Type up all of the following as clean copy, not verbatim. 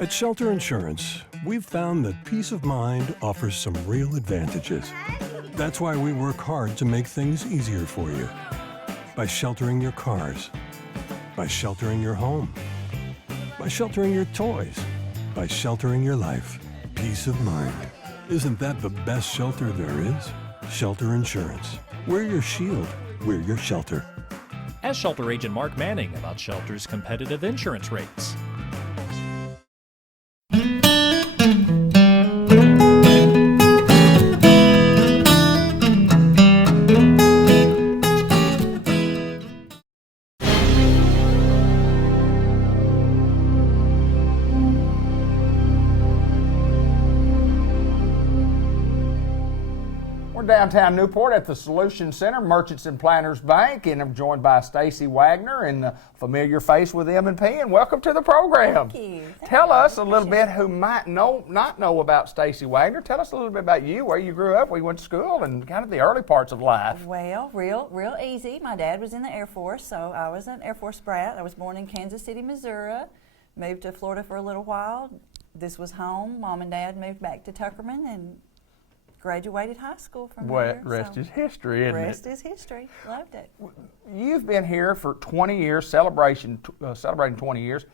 At Shelter Insurance, we've found that peace of mind offers some real advantages. That's why we work hard to make things easier for you. By sheltering your cars, by sheltering your home, by sheltering your toys, by sheltering your life. Peace of mind. Isn't that the best shelter there is? Shelter Insurance. We're your shield. We're your shelter. Ask Shelter Agent Mark Manning about Shelter's competitive insurance rates. We're downtown Newport at the Solution Center, Merchants and Planners Bank, and I'm joined by Stacy Wagner and a familiar face with M&P, and welcome to the program. Thank you. Tell us a little bit who might not know about Stacy Wagner. Tell us a little bit about you, where you grew up, where you went to school, and kind of the early parts of life. Well, real easy. My dad was in the Air Force, so I was an Air Force brat. I was born in Kansas City, Missouri, moved to Florida for a little while. This was home. Mom and Dad moved back to Tuckerman and graduated high school from there. Rest is history, isn't it? Rest is history. Loved it. You've been here for 20 years, celebrating 20 years.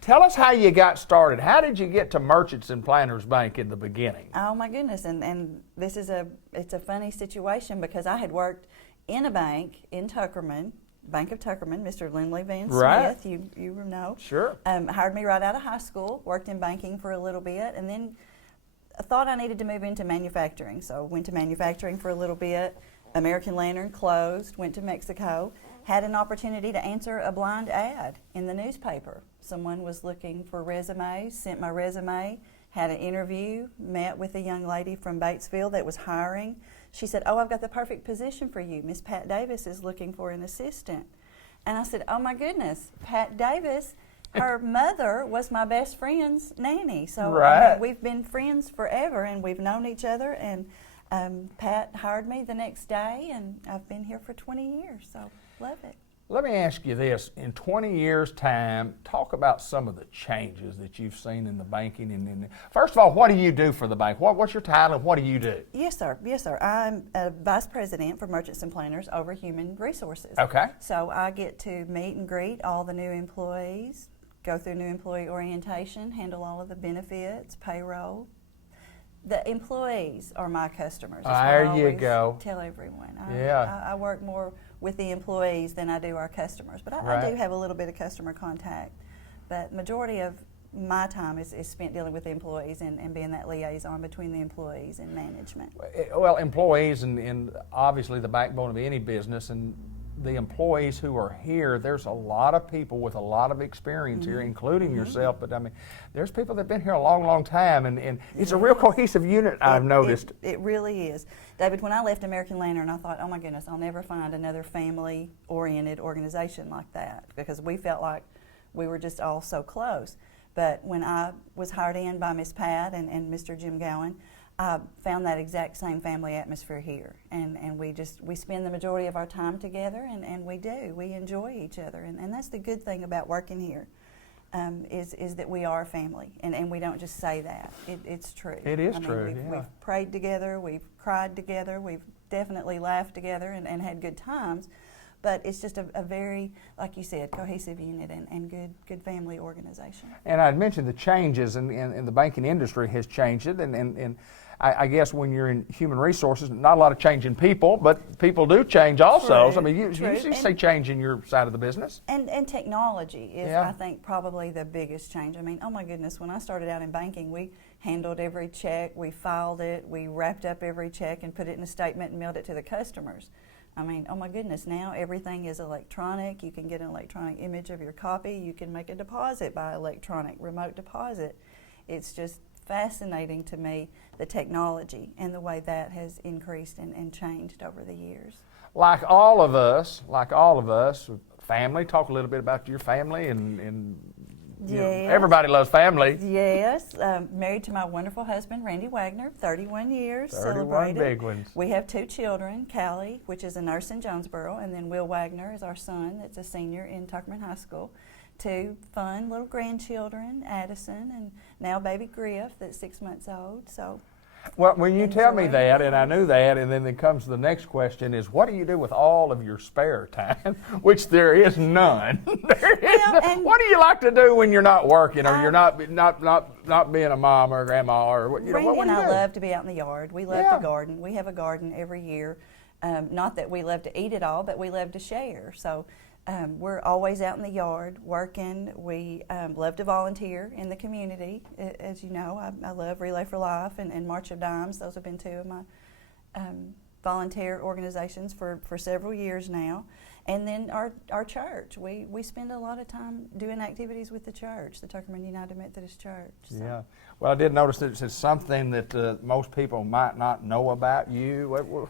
Tell us how you got started. How did you get to Merchants and Planners Bank in the beginning? Oh my goodness, and this is it's a funny situation because I had worked in a bank in Tuckerman, Bank of Tuckerman. Mr. Lindley Van Right. Smith, you know. Sure. Hired me right out of high school, worked in banking for a little bit, and then I thought I needed to move into manufacturing, so went to manufacturing for a little bit. American Lantern closed, went to Mexico, had an opportunity to answer a blind ad in the newspaper. Someone was looking for resumes, sent my resume, had an interview, met with a young lady from Batesville that was hiring. She said, "Oh, I've got the perfect position for you. Miss Pat Davis is looking for an assistant." And I said, "Oh my goodness, Pat Davis." Her mother was my best friend's nanny, so Right. I mean, we've been friends forever, and we've known each other. And Pat hired me the next day, and I've been here for 20 years, so love it. Let me ask you this. In 20 years' time, talk about some of the changes that you've seen in the banking. And first of all, what do you do for the bank? What's your title and what do you do? Yes, sir. Yes, sir. I'm a vice president for Merchants and Planners over Human Resources. Okay. So I get to meet and greet all the new employees, go through new employee orientation, handle all of the benefits, payroll. The employees are my customers. That's what I There you always go. tell everyone. Yeah. I work more with the employees than I do our customers, but I Right. do have a little bit of customer contact. But majority of my time is spent dealing with the employees and being that liaison between the employees and management. Well, employees and obviously the backbone of any business, and the employees who are here, there's a lot of people with a lot of experience here, including yourself, but I mean, there's people that have been here a long, long time, and it's a real cohesive unit, I've noticed. It really is. David, when I left American Lantern, I thought, oh my goodness, I'll never find another family-oriented organization like that, because we felt like we were just all so close. But when I was hired in by Miss Pat and Mr. Jim Gowan, I found that exact same family atmosphere here, and we spend the majority of our time together, and we enjoy each other, and that's the good thing about working here, is that we are a family, and we don't just say that. It's true. It is true. We've prayed together, we've cried together, we've definitely laughed together and had good times, but it's just a very, like you said, cohesive unit and good family organization. And I'd mentioned the changes, and the banking industry has changed it, and I guess when you're in human resources, not a lot of change in people, but people do change also. True, So, I mean, you see change in your side of the business. And technology is, Yeah. I think, probably the biggest change. I mean, oh my goodness, when I started out in banking, we handled every check, we filed it, we wrapped up every check and put it in a statement and mailed it to the customers. I mean, oh my goodness, now everything is electronic. You can get an electronic image of your copy. You can make a deposit by electronic remote deposit. It's just fascinating to me, the technology and the way that has increased and changed over the years. Like all of us, family, talk a little bit about your family and you know, Yes. everybody loves family. Yes, married to my wonderful husband, Randy Wagner, 31 years, 31 celebrated. big ones. We have 2 children, Callie, which is a nurse in Jonesboro, and then Will Wagner is our son that's a senior in Tuckerman High School. two fun little grandchildren, Addison and now baby Griff, that's 6 months old. So. Well, when you tell me Enjoy that, it. and I knew that, and then comes the next question is, what do you do with all of your spare time? Which there is none. What do you like to do when you're not working, or you're not being a mom or a grandma, or what? Randy What and do you I do? love to be out in the yard. We love Yeah. to garden. We have a garden every year. Not that we love to eat it all, but we love to share. So we're always out in the yard working. We love to volunteer in the community. As you know, I love Relay for Life and March of Dimes. Those have been two of my volunteer organizations for several years now. And then our church. We spend a lot of time doing activities with the church, the Tuckerman United Methodist Church. So. Yeah. Well, I did notice that it's something that most people might not know about you.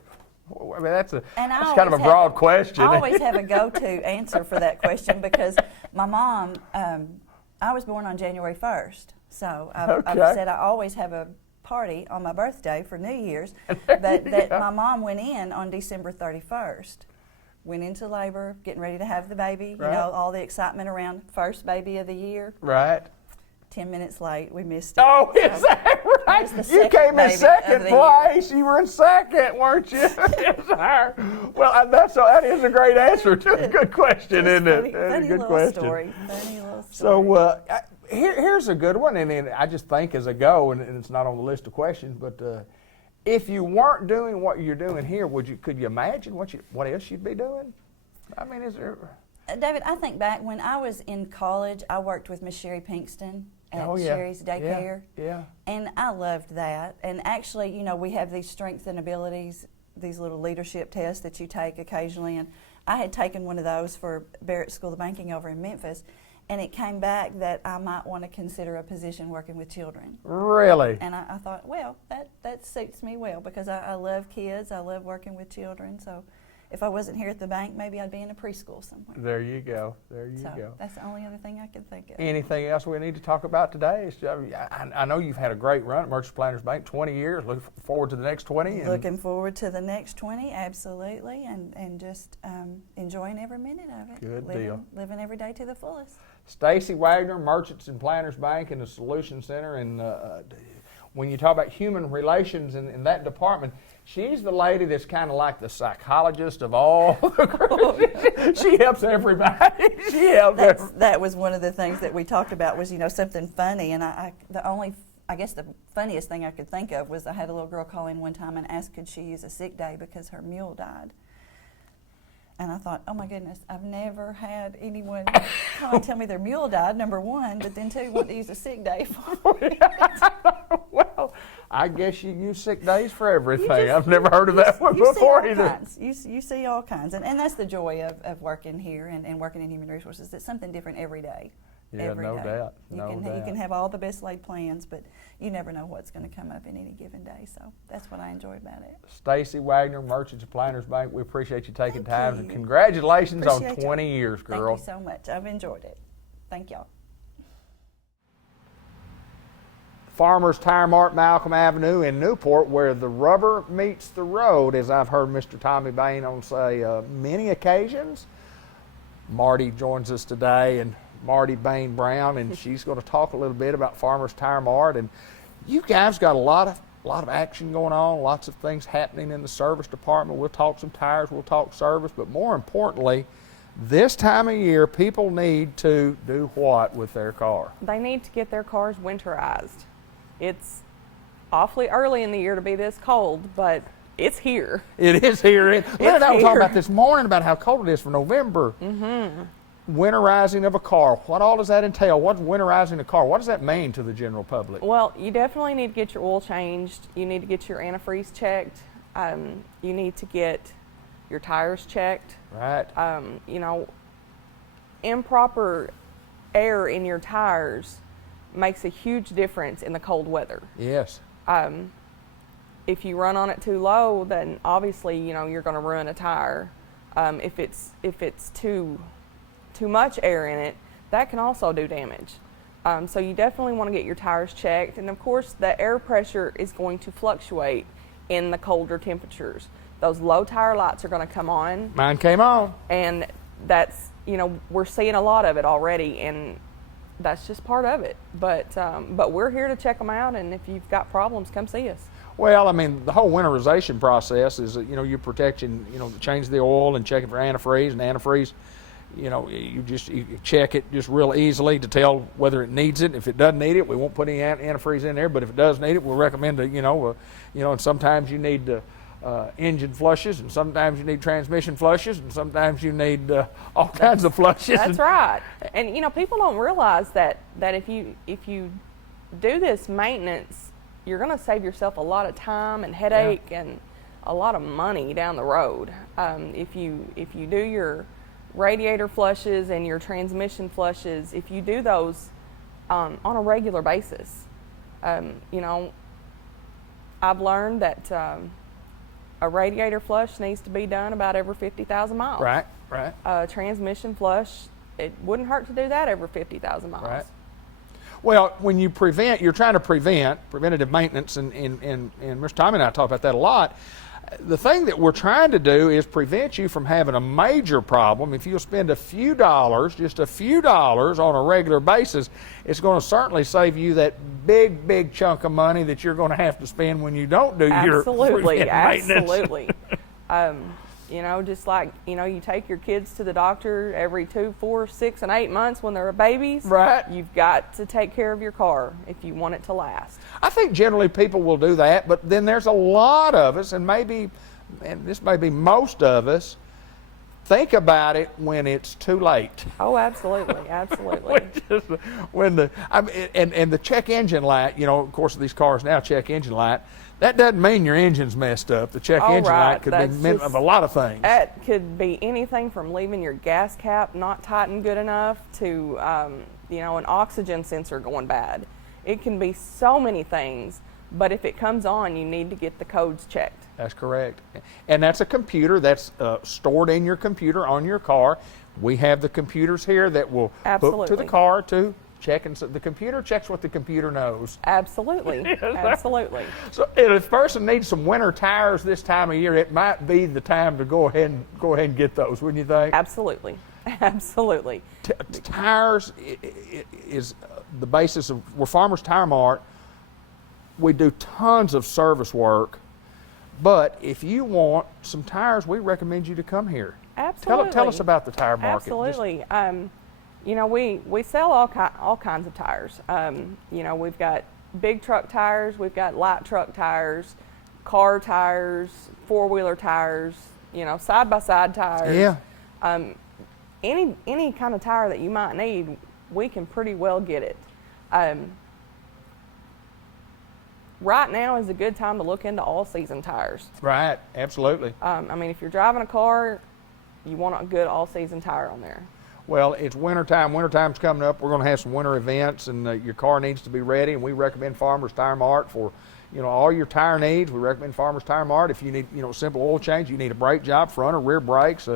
I mean, that's kind of a broad question. I always have a go-to answer for that question because my mom, I was born on January 1st, so I've said I always have a party on my birthday for New Year's, but that my mom went in on December 31st. Went into labor, getting ready to have the baby, Right. you know, all the excitement around first baby of the year. Right. 10 minutes late, we missed it. Oh, is that right? the You second came in baby of second the place. You were in second, weren't you? Yes, sir. Well, that is a great answer to a good question, isn't it? That's Funny a good little question. story. Funny little story. So here's a good one, and then I just think as I go, and it's not on the list of questions, but if you weren't doing what you're doing here, could you imagine what else you'd be doing? I mean, is there? David, I think back when I was in college, I worked with Miss Sherry Pinkston at Sherry's daycare. Yeah. And I loved that. And actually, you know, we have these strengths and abilities, these little leadership tests that you take occasionally. And I had taken one of those for Barrett School of Banking over in Memphis. And it came back that I might want to consider a position working with children. Really? And I thought, well, that suits me well because I love kids. I love working with children. So if I wasn't here at the bank, maybe I'd be in a preschool somewhere. There you go. There you go. That's the only other thing I could think of. Anything else we need to talk about today? I know you've had a great run at Merchants Planters Bank, 20 years. Looking forward to the next 20. Looking forward to the next 20, absolutely, and just enjoying every minute of it. Good deal. Living every day to the fullest. Stacy Wagner, Merchants and Planters Bank and the Solution Center. And when you talk about human relations in that department, she's the lady that's kind of like the psychologist of all. She helps everybody. That was one of the things that we talked about was, you know, something funny. And I guess the funniest thing I could think of was I had a little girl call in one time and ask could she use a sick day because her mule died. And I thought, oh my goodness, I've never had anyone come and tell me their mule died, number one, but then two, want to use a sick day for it. Well, I guess you use sick days for everything. I've never heard of that one before either. You see all kinds. And that's the joy of working here and working in human resources. It's something different every day. Yeah, no doubt. You can have all the best laid plans, but you never know what's going to come up in any given day. So that's what I enjoy about it. Stacy Wagner, Merchants and Planters Bank, we appreciate you taking time. And congratulations on 20 years, girl. Thank you so much. I've enjoyed it. Thank y'all. Farmers Tire Mart, Malcolm Avenue in Newport, where the rubber meets the road, as I've heard Mr. Tommy Bain on say many occasions. Marty joins us today, and Marty Bain Brown, and she's going to talk a little bit about Farmers Tire Mart. And you guys got a lot of action going on, lots of things happening in the service department. We'll talk some tires, we'll talk service, but more importantly, this time of year, people need to do what with their car? They need to get their cars winterized. It's awfully early in the year to be this cold, but it's here. It is here. Leonard, I was talking here. about this morning about how cold it is for November. Mm-hmm. Winterizing of a car. What all does that entail? What's winterizing a car? What does that mean to the general public? Well, you definitely need to get your oil changed. You need to get your antifreeze checked. You need to get your tires checked. Right. You know, improper air in your tires makes a huge difference in the cold weather. Yes. If you run on it too low, then obviously, you know, you're going to ruin a tire. If it's too much air in it, that can also do damage. So you definitely want to get your tires checked. And of course, the air pressure is going to fluctuate in the colder temperatures. Those low tire lights are going to come on. Mine came on. And that's you know, we're seeing a lot of it already, and that's just part of it. But we're here to check them out, and if you've got problems, come see us. Well, I mean, the whole winterization process is, you know, you're protecting, you know, change the oil and checking for antifreeze, and antifreeze, you know, you check it just real easily to tell whether it needs it. If it doesn't need it, we won't put any antifreeze in there, but if it does need it, we'll recommend to, and sometimes you need engine flushes, and sometimes you need transmission flushes, and sometimes you need all kinds of flushes. That's right. And, you know, people don't realize that if you do this maintenance, you're going to save yourself a lot of time and headache and a lot of money down the road. If you do your radiator flushes and your transmission flushes, if you do those on a regular basis, you know, I've learned that a radiator flush needs to be done about every 50,000 miles. Right. A transmission flush, it wouldn't hurt to do that every 50,000 miles. Right. Well, when you you're trying to preventative maintenance, and Mr. Tommy and I talk about that a lot. The thing that we're trying to do is prevent you from having a major problem. If you'll spend just a few dollars on a regular basis, it's going to certainly save you that big chunk of money that you're going to have to spend when you don't do your preventive maintenance. Absolutely. You know, just like, you know, you take your kids to the doctor every 2, 4, 6, and 8 months when they're babies. Right. You've got to take care of your car if you want it to last. I think generally people will do that, but then there's a lot of us, and this may be most of us, think about it when it's too late. Oh, absolutely, absolutely. when the check engine light, you know, of course these cars now check engine light. That doesn't mean your engine's messed up. The check engine light could be meant of a lot of things. That could be anything from leaving your gas cap not tightened good enough to, you know, an oxygen sensor going bad. It can be so many things, but if it comes on, you need to get the codes checked. That's correct. And that's a computer that's stored in your computer on your car. We have the computers here that will hook to the car to check, and so the computer checks what the computer knows. Absolutely, absolutely. So if a person needs some winter tires this time of year, it might be the time to go ahead and get those, wouldn't you think? Absolutely, absolutely. Tires is the basis of, we're Farmers Tire Mart. We do tons of service work, but if you want some tires, we recommend you to come here. Absolutely. Tell us about the tire market. Absolutely. You know, we sell all kinds of tires. You know, we've got big truck tires, we've got light truck tires, car tires, four-wheeler tires, you know, side-by-side tires. Yeah. Any kind of tire that you might need, we can pretty well get it. Right now is a good time to look into all-season tires. Right, absolutely. I mean, if you're driving a car, you want a good all-season tire on there. Well, it's wintertime. Wintertime's coming up. We're going to have some winter events, and your car needs to be ready, and we recommend Farmers Tire Mart for, you know, all your tire needs. We recommend Farmers Tire Mart. If you need, you know, simple oil change, you need a brake job, front or rear brakes,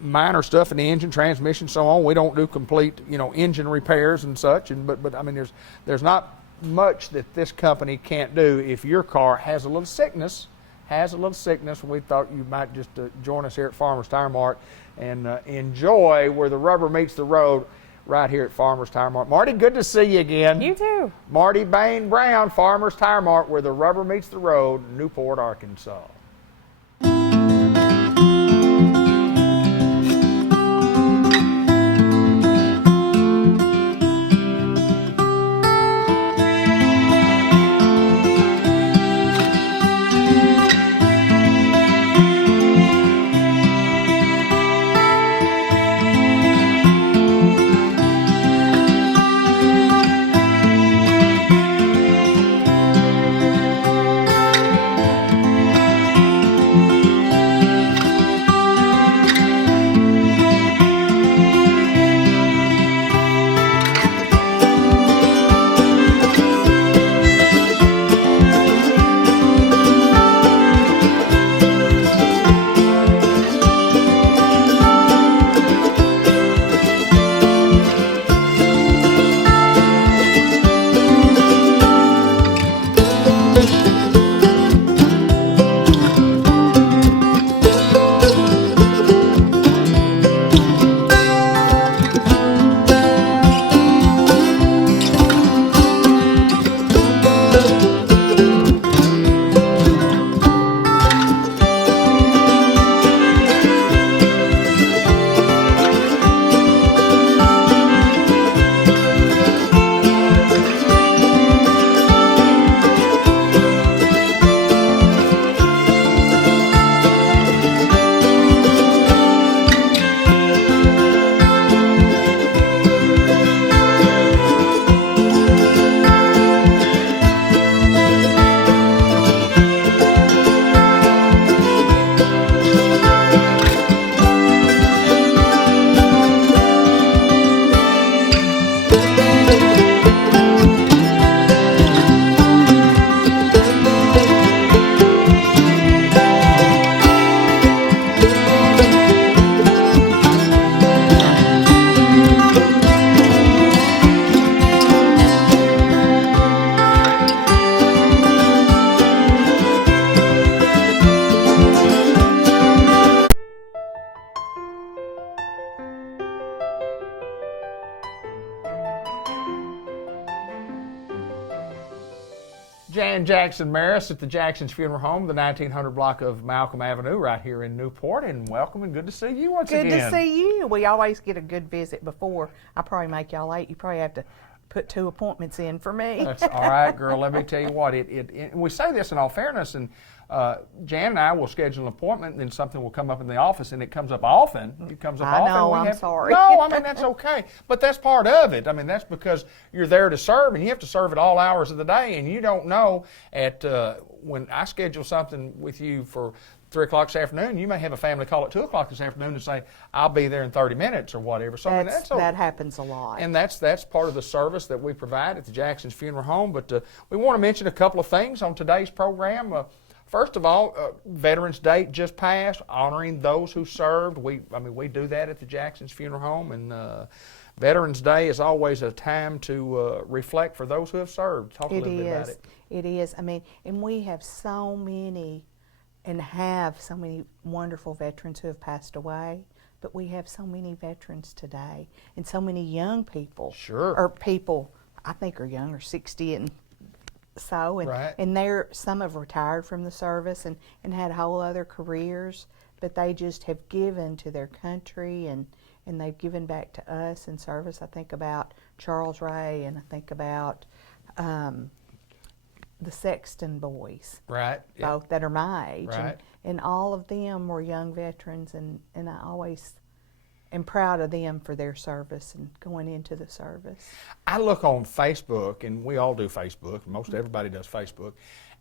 minor stuff in the engine, transmission, so on. We don't do complete, you know, engine repairs and such, but I mean, there's not much that this company can't do if your car has a little sickness. We thought you might just join us here at Farmers Tire Mart and enjoy where the rubber meets the road right here at Farmers Tire Mart. Marty, good to see you again. You too. Marty Bain Brown, Farmers Tire Mart, where the rubber meets the road, Newport, Arkansas. Jan Jackson Maris at the Jackson's Funeral Home, the 1900 block of Malcolm Avenue right here in Newport, and welcome and good to see you once again. Good to see you. We always get a good visit before. I probably make y'all late. You probably have to put 2 appointments in for me. That's all right, girl. Let me tell you what, we say this in all fairness, and Jan and I will schedule an appointment, and then something will come up in the office, and it comes up often. It comes up I often. know, I'm sorry. No, I mean, that's okay. But that's part of it. I mean, that's because you're there to serve, and you have to serve at all hours of the day, and you don't know when I schedule something with you for 3 o'clock this afternoon, you may have a family call at 2 o'clock this afternoon and say, I'll be there in 30 minutes or whatever. So that happens a lot. And that's part of the service that we provide at the Jackson's Funeral Home. But we want to mention a couple of things on today's program. First of all, Veterans Day just passed, honoring those who served. We do that at the Jackson's Funeral Home, and Veterans Day is always a time to reflect for those who have served. Talk a little bit about it. It is. I mean, and we have so many wonderful veterans who have passed away, but we have so many veterans today, and so many young people. Sure. Or people, I think, are younger, 60 and so, and right. And some have retired from the service and had whole other careers, but they just have given to their country and they've given back to us in service. I think about Charles Ray, and I think about the Sexton boys, right? Both that are my age, right. and all of them were young veterans, and I always am proud of them for their service and going into the service. I look on Facebook, and we all do Facebook. Most everybody does Facebook.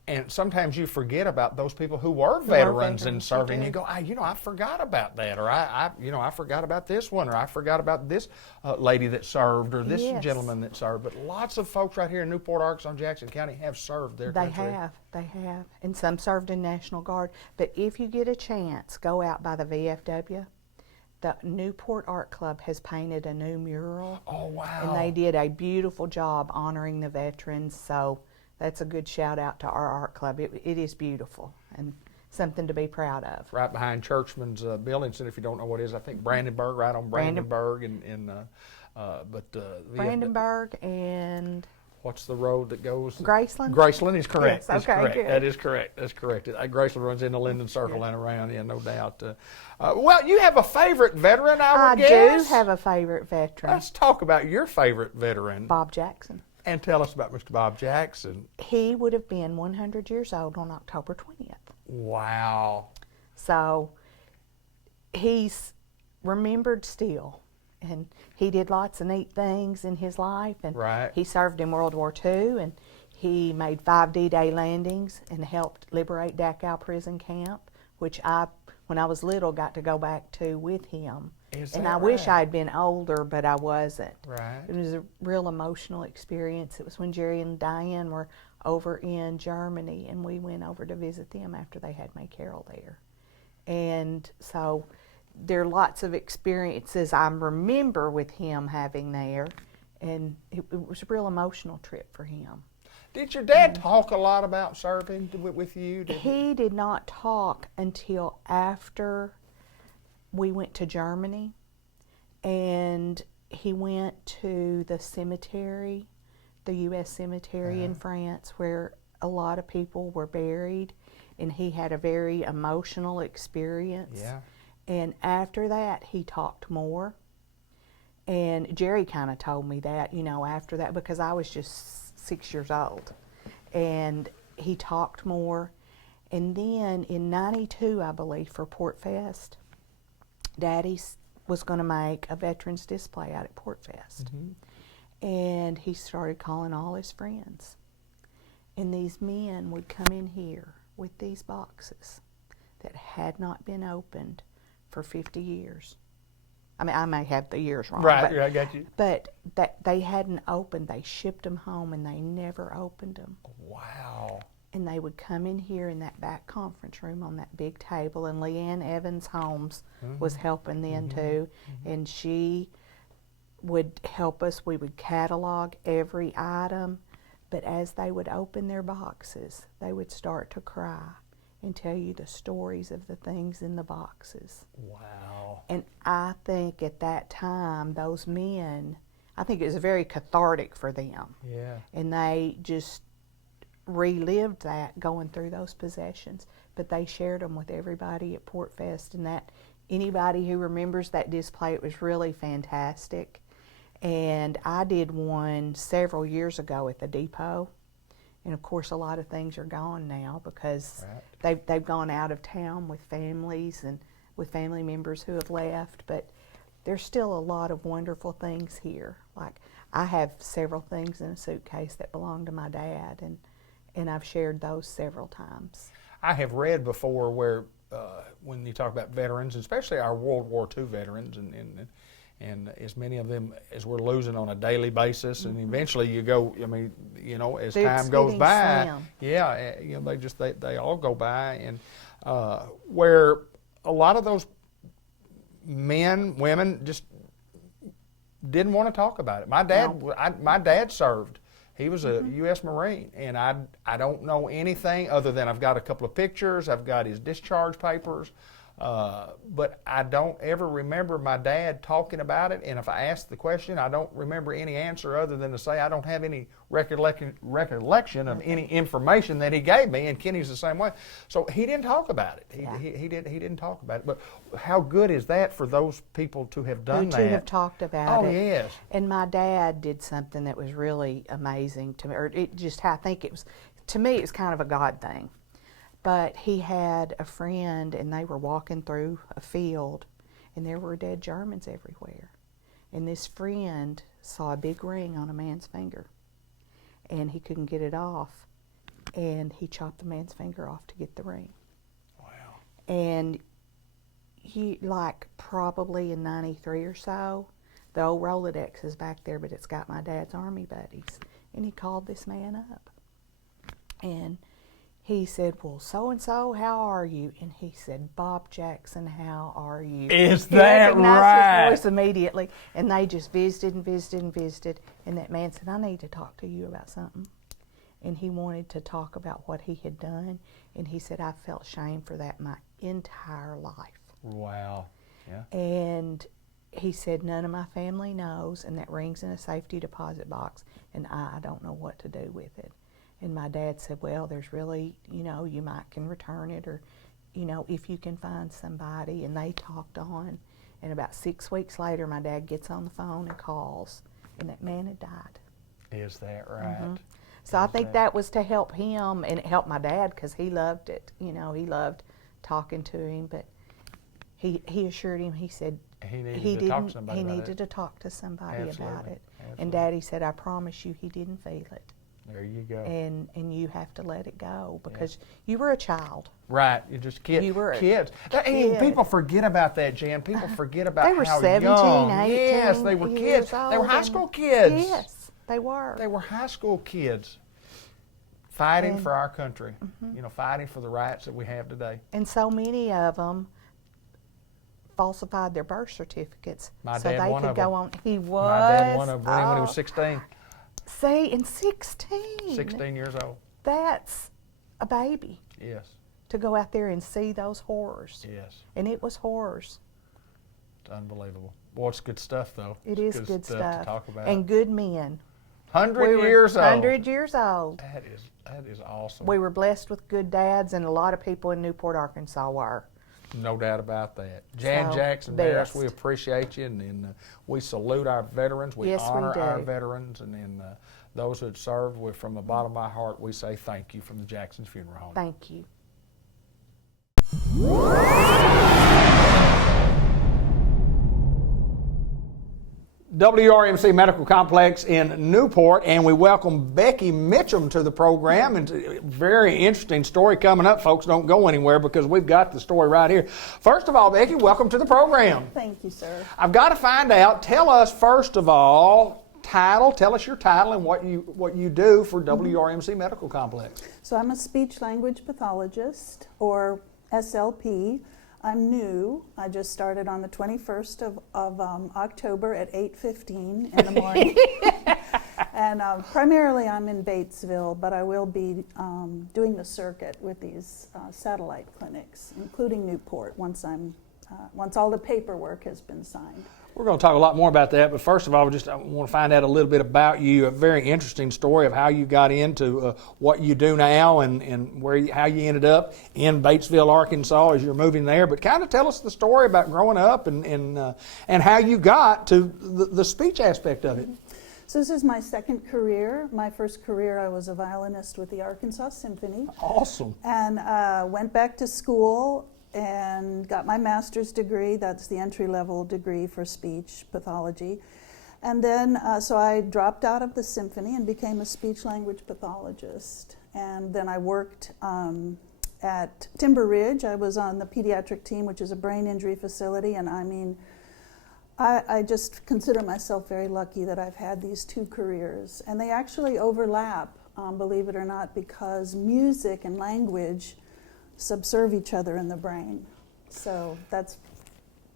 And sometimes you forget about those people who were veterans and serving. You go, I forgot about that, or I forgot about this one, or I forgot about this lady that served, or this gentleman that served. But lots of folks right here in Newport, Arkansas, Jackson County have served their country. They have, and some served in National Guard. But if you get a chance, go out by the VFW. The Newport Art Club has painted a new mural. Oh, wow. And they did a beautiful job honoring the veterans, so that's a good shout out to our art club. It is beautiful and something to be proud of. Right behind Churchman's Building Center, if you don't know what it is, I think Brandenburg, right on Brandenburg. Brandenburg and... What's the road that goes? Graceland? Graceland is correct. Yes, okay, correct. good. That is correct. That's correct. Graceland runs in the Linden Circle and around, no doubt. Well, you have a favorite veteran, I would guess? I do have a favorite veteran. Let's talk about your favorite veteran. Bob Jackson. And tell us about Mr. Bob Jackson. He would have been 100 years old on October 20th. Wow. So he's remembered still. And he did lots of neat things in his life. And right. He served in World War II, and he made 5 D-Day landings and helped liberate Dachau prison camp, which when I was little, got to go back to with him. And I wish I'd been older, but I wasn't. Right. It was a real emotional experience. It was when Jerry and Diane were over in Germany, and we went over to visit them after they had May Carroll there. And so there are lots of experiences I remember with him having there, and it was a real emotional trip for him. Did your dad talk a lot about serving with you? He did not talk until after we went to Germany, and he went to the cemetery, the U.S. cemetery in France, where a lot of people were buried, and he had a very emotional experience. Yeah. And after that, he talked more. And Jerry kind of told me that, after that, because I was just 6 years old. And he talked more. And then in '92, I believe, for Port Fest, Daddy was going to make a veterans display out at Port Fest. Mm-hmm. And he started calling all his friends. And these men would come in here with these boxes that had not been opened for 50 years. I mean, I may have the years wrong. Right, I got you. But that they hadn't opened. They shipped them home, and they never opened them. Wow. And they would come in here in that back conference room on that big table, and Leanne Evans Holmes was helping then too, and she would help us. We would catalog every item, but as they would open their boxes, they would start to cry and tell you the stories of the things in the boxes. Wow. And I think at that time, those men, I think it was very cathartic for them. Yeah. And they just relived that going through those possessions, but they shared them with everybody at Port Fest, and that anybody who remembers that display, it was really fantastic. And I did one several years ago at the depot, and of course a lot of things are gone now because they've gone out of town with families and with family members who have left, but there's still a lot of wonderful things here. Like I have several things in a suitcase that belong to my dad, and I've shared those several times. I have read before where when you talk about veterans, especially our World War II veterans, and as many of them as we're losing on a daily basis, and eventually you go, I mean, you know, as time goes by, you know, they all go by, and where a lot of those men, women just didn't want to talk about it. My dad served. He was a U.S. Marine, and I don't know anything other than I've got a couple of pictures, I've got his discharge papers, but I don't ever remember my dad talking about it, and if I ask the question, I don't remember any answer other than to say I don't have any recollection of any information that he gave me, and Kenny's the same way. So he didn't talk about it. He didn't talk about it. But how good is that for those people to have done that? To have talked about it. Oh, yes. And my dad did something that was really amazing to me, or it just, I think it was, to me, it was kind of a God thing. But he had a friend, and they were walking through a field, and there were dead Germans everywhere. And this friend saw a big ring on a man's finger, and he couldn't get it off, and he chopped the man's finger off to get the ring. Wow. And he, like probably in '93 or so, the old Rolodex is back there, but it's got my dad's Army buddies, and he called this man up, and he said, well, so-and-so, how are you? And he said, Bob Jackson, how are you? Is he that recognized right? his voice immediately. And they just visited and visited and visited. And that man said, I need to talk to you about something. And he wanted to talk about what he had done. And he said, I felt shame for that my entire life. Wow. Yeah. And he said, none of my family knows, and that ring's in a safety deposit box, and I don't know what to do with it. And my dad said, well, there's really, you know, you might can return it, or, you know, if you can find somebody. And they talked on. And about 6 weeks later, my dad gets on the phone and calls, and that man had died. Is that right? So I think that was to help him, and it helped my dad because he loved it. You know, he loved talking to him. But he assured him, he said He needed to talk to somebody he about needed it. to talk to somebody about Absolutely. it. Absolutely. And Daddy said, I promise you, he didn't feel it. There you go. And you have to let it go because you were a child. Right, you're just kids. You were kids. And people forget about that, Jan. People forget about They were how 17, young. 18 Yes, they were years kids. They old were high school kids. Yes, they were. They were high school kids fighting for our country. You know, fighting for the rights that we have today. And so many of them falsified their birth certificates so dad they one could of go them. on. He was. My dad won when he was 16. See, in 16. 16 years old. That's a baby Yes. to go out there and see those horrors. Yes. And it was horrors. It's unbelievable. Boy, it's good stuff, though. It It's is good stuff. to talk about. And good men. 100 years old. 100 years old. That is awesome. We were blessed with good dads, and a lot of people in Newport, Arkansas were. No doubt about that. Jan So, Jackson Harris, best. we appreciate you, and we salute our veterans. We Yes, we honor do. our veterans, and those who have served. From the bottom of my heart, we say thank you from the Jackson's Funeral Home. Thank you. WRMC Medical Complex in Newport, and we welcome Becky Mitchum to the program. And a very interesting story coming up, folks. Don't go anywhere because we've got the story right here. First of all, Becky, welcome to the program. Thank you, sir. I've got to find out. Tell us first of all, title. Tell us your title and what you do for WRMC Medical Complex. So I'm a speech language pathologist, or SLP. I'm new. I just started on the 21st of October at 8:15 in the morning. And primarily I'm in Batesville, but I will be doing the circuit with these satellite clinics, including Newport, once all the paperwork has been signed. We're going to talk a lot more about that, but first of all, I want to find out a little bit about you, a very interesting story of how you got into what you do now and how you ended up in Batesville, Arkansas as you're moving there. But kind of tell us the story about growing up and how you got to the speech aspect of it. So this is my second career. My first career, I was a violinist with the Arkansas Symphony. Awesome. And went back to school and got my master's degree. That's the entry-level degree for speech pathology. And then, so I dropped out of the symphony and became a speech-language pathologist. And then I worked at Timber Ridge. I was on the pediatric team, which is a brain injury facility. And I mean, I just consider myself very lucky that I've had these two careers. And they actually overlap, believe it or not, because music and language subserve each other in the brain. So that's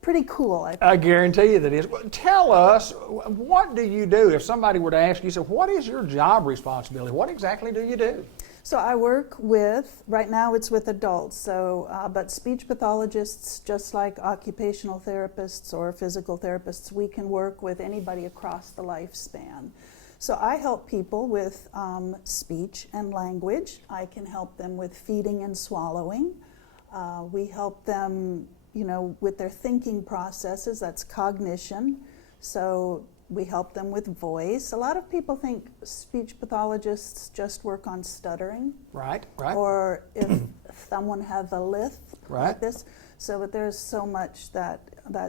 pretty cool, I think. I guarantee you that is. Well, tell us, what do you do? If somebody were to ask you, so what is your job responsibility? What exactly do you do? So I work with, right now it's with adults, so but speech pathologists, just like occupational therapists or physical therapists, we can work with anybody across the lifespan. So I help people with speech and language. I can help them with feeding and swallowing. We help them, with their thinking processes, that's cognition. So we help them with voice. A lot of people think speech pathologists just work on stuttering. Right. Or if someone has a lisp Right. like this. So but there's so much that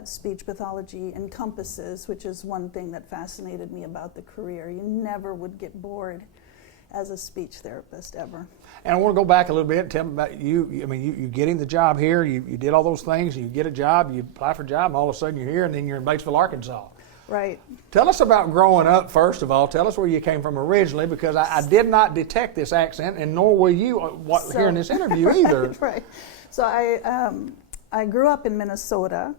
speech pathology encompasses, which is one thing that fascinated me about the career. You never would get bored as a speech therapist ever. And I want to go back a little bit and tell me about you. I mean, you getting the job here, you did all those things, you get a job, you apply for a job, and all of a sudden you're here, and then you're in Batesville, Arkansas. Right. Tell us about growing up, first of all. Tell us where you came from originally, because I did not detect this accent, and nor will you hearing this interview either. Right. So I grew up in Minnesota.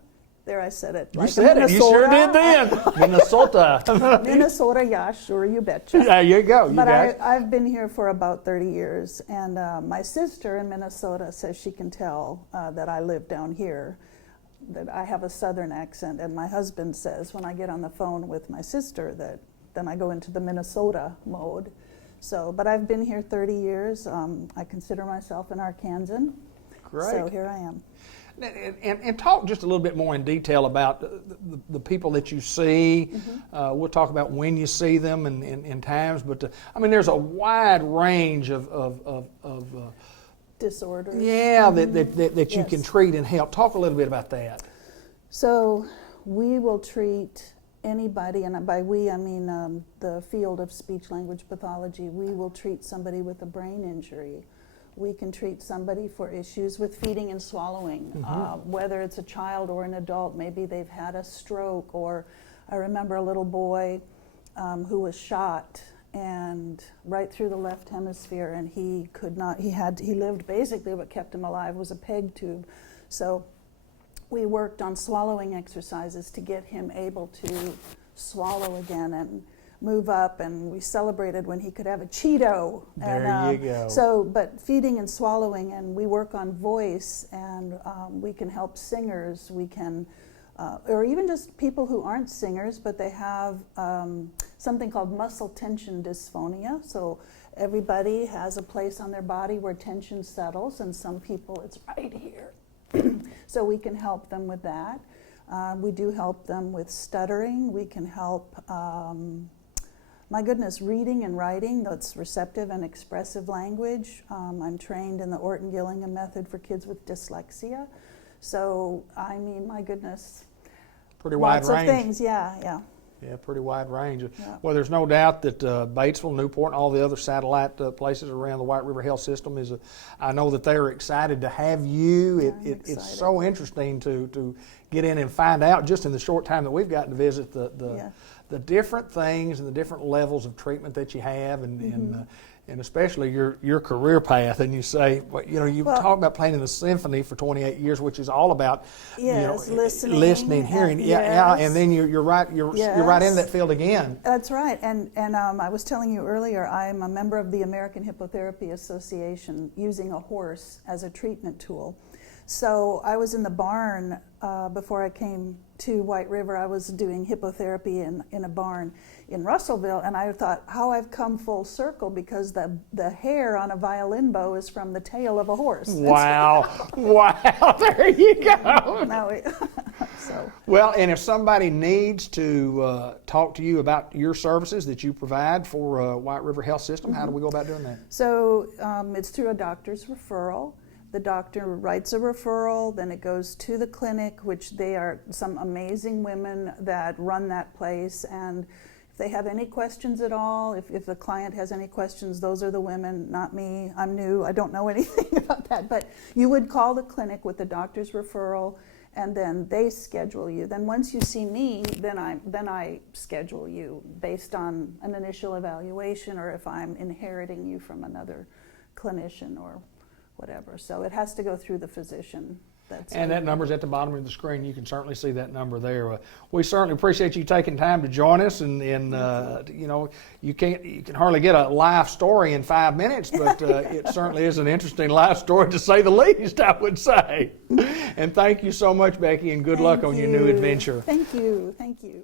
There, I said it. You said it. You sure did then. Minnesota. Minnesota, yeah, sure, you betcha. There you go. But I've been here for about 30 years, and my sister in Minnesota says she can tell that I live down here, that I have a southern accent, and my husband says when I get on the phone with my sister that then I go into the Minnesota mode. So, but I've been here 30 years. I consider myself an Arkansan. Great. So here I am. And talk just a little bit more in detail about the people that you see. Mm-hmm. We'll talk about when you see them and times, but I mean, there's a wide range of Disorders. yeah, that you Yes. can treat and help. Talk a little bit about that. So we will treat anybody, and by we I mean the field of speech-language pathology. We will treat somebody with a brain injury. We can treat somebody for issues with feeding and swallowing, whether it's a child or an adult. Maybe they've had a stroke, or I remember a little boy who was shot and right through the left hemisphere, and he could not, he lived basically, what kept him alive was a peg tube. So we worked on swallowing exercises to get him able to swallow again and move up, and we celebrated when he could have a Cheeto. There you go. So, but feeding and swallowing, and we work on voice, and we can help singers, we can, or even just people who aren't singers, but they have something called muscle tension dysphonia. So everybody has a place on their body where tension settles, and some people it's right here. So we can help them with that. We do help them with stuttering. We can help, my goodness, reading and writing, that's receptive and expressive language. I'm trained in the Orton-Gillingham method for kids with dyslexia. So, I mean, my goodness. Pretty wide Lots range. of things, yeah. Yeah, pretty wide range. Yeah. Well, there's no doubt that Batesville, Newport, and all the other satellite places around the White River Health System I know that they're excited to have you. Yeah, It's so interesting to get in and find out just in the short time that we've gotten to visit the different things and the different levels of treatment that you have, and especially your career path. And you say, you talk about playing in the symphony for 28 years, which is all about listening, hearing, and then you're right in that field again. That's right, and I was telling you earlier, I'm a member of the American Hippotherapy Association, using a horse as a treatment tool. So I was in the barn before I came to White River. I was doing hippotherapy in a barn in Russellville, and I thought, how I've come full circle, because the hair on a violin bow is from the tail of a horse. Wow. Wow, there you go. So. Well, and if somebody needs to talk to you about your services that you provide for White River Health System, how do we go about doing that? So it's through a doctor's referral. The doctor writes a referral, then it goes to the clinic, which they are some amazing women that run that place. And if they have any questions at all, if the client has any questions, those are the women, not me. I'm new, I don't know anything about that. But you would call the clinic with the doctor's referral, and then they schedule you. Then once you see me, then I schedule you based on an initial evaluation, or if I'm inheriting you from another clinician or whatever. So it has to go through the physician. And that number's at the bottom of the screen. You can certainly see that number there. We certainly appreciate you taking time to join us. And you know, you can hardly get a life story in 5 minutes, but it certainly is an interesting life story, to say the least, I would say. And thank you so much, Becky, and good luck on your new adventure. Thank you. Thank you.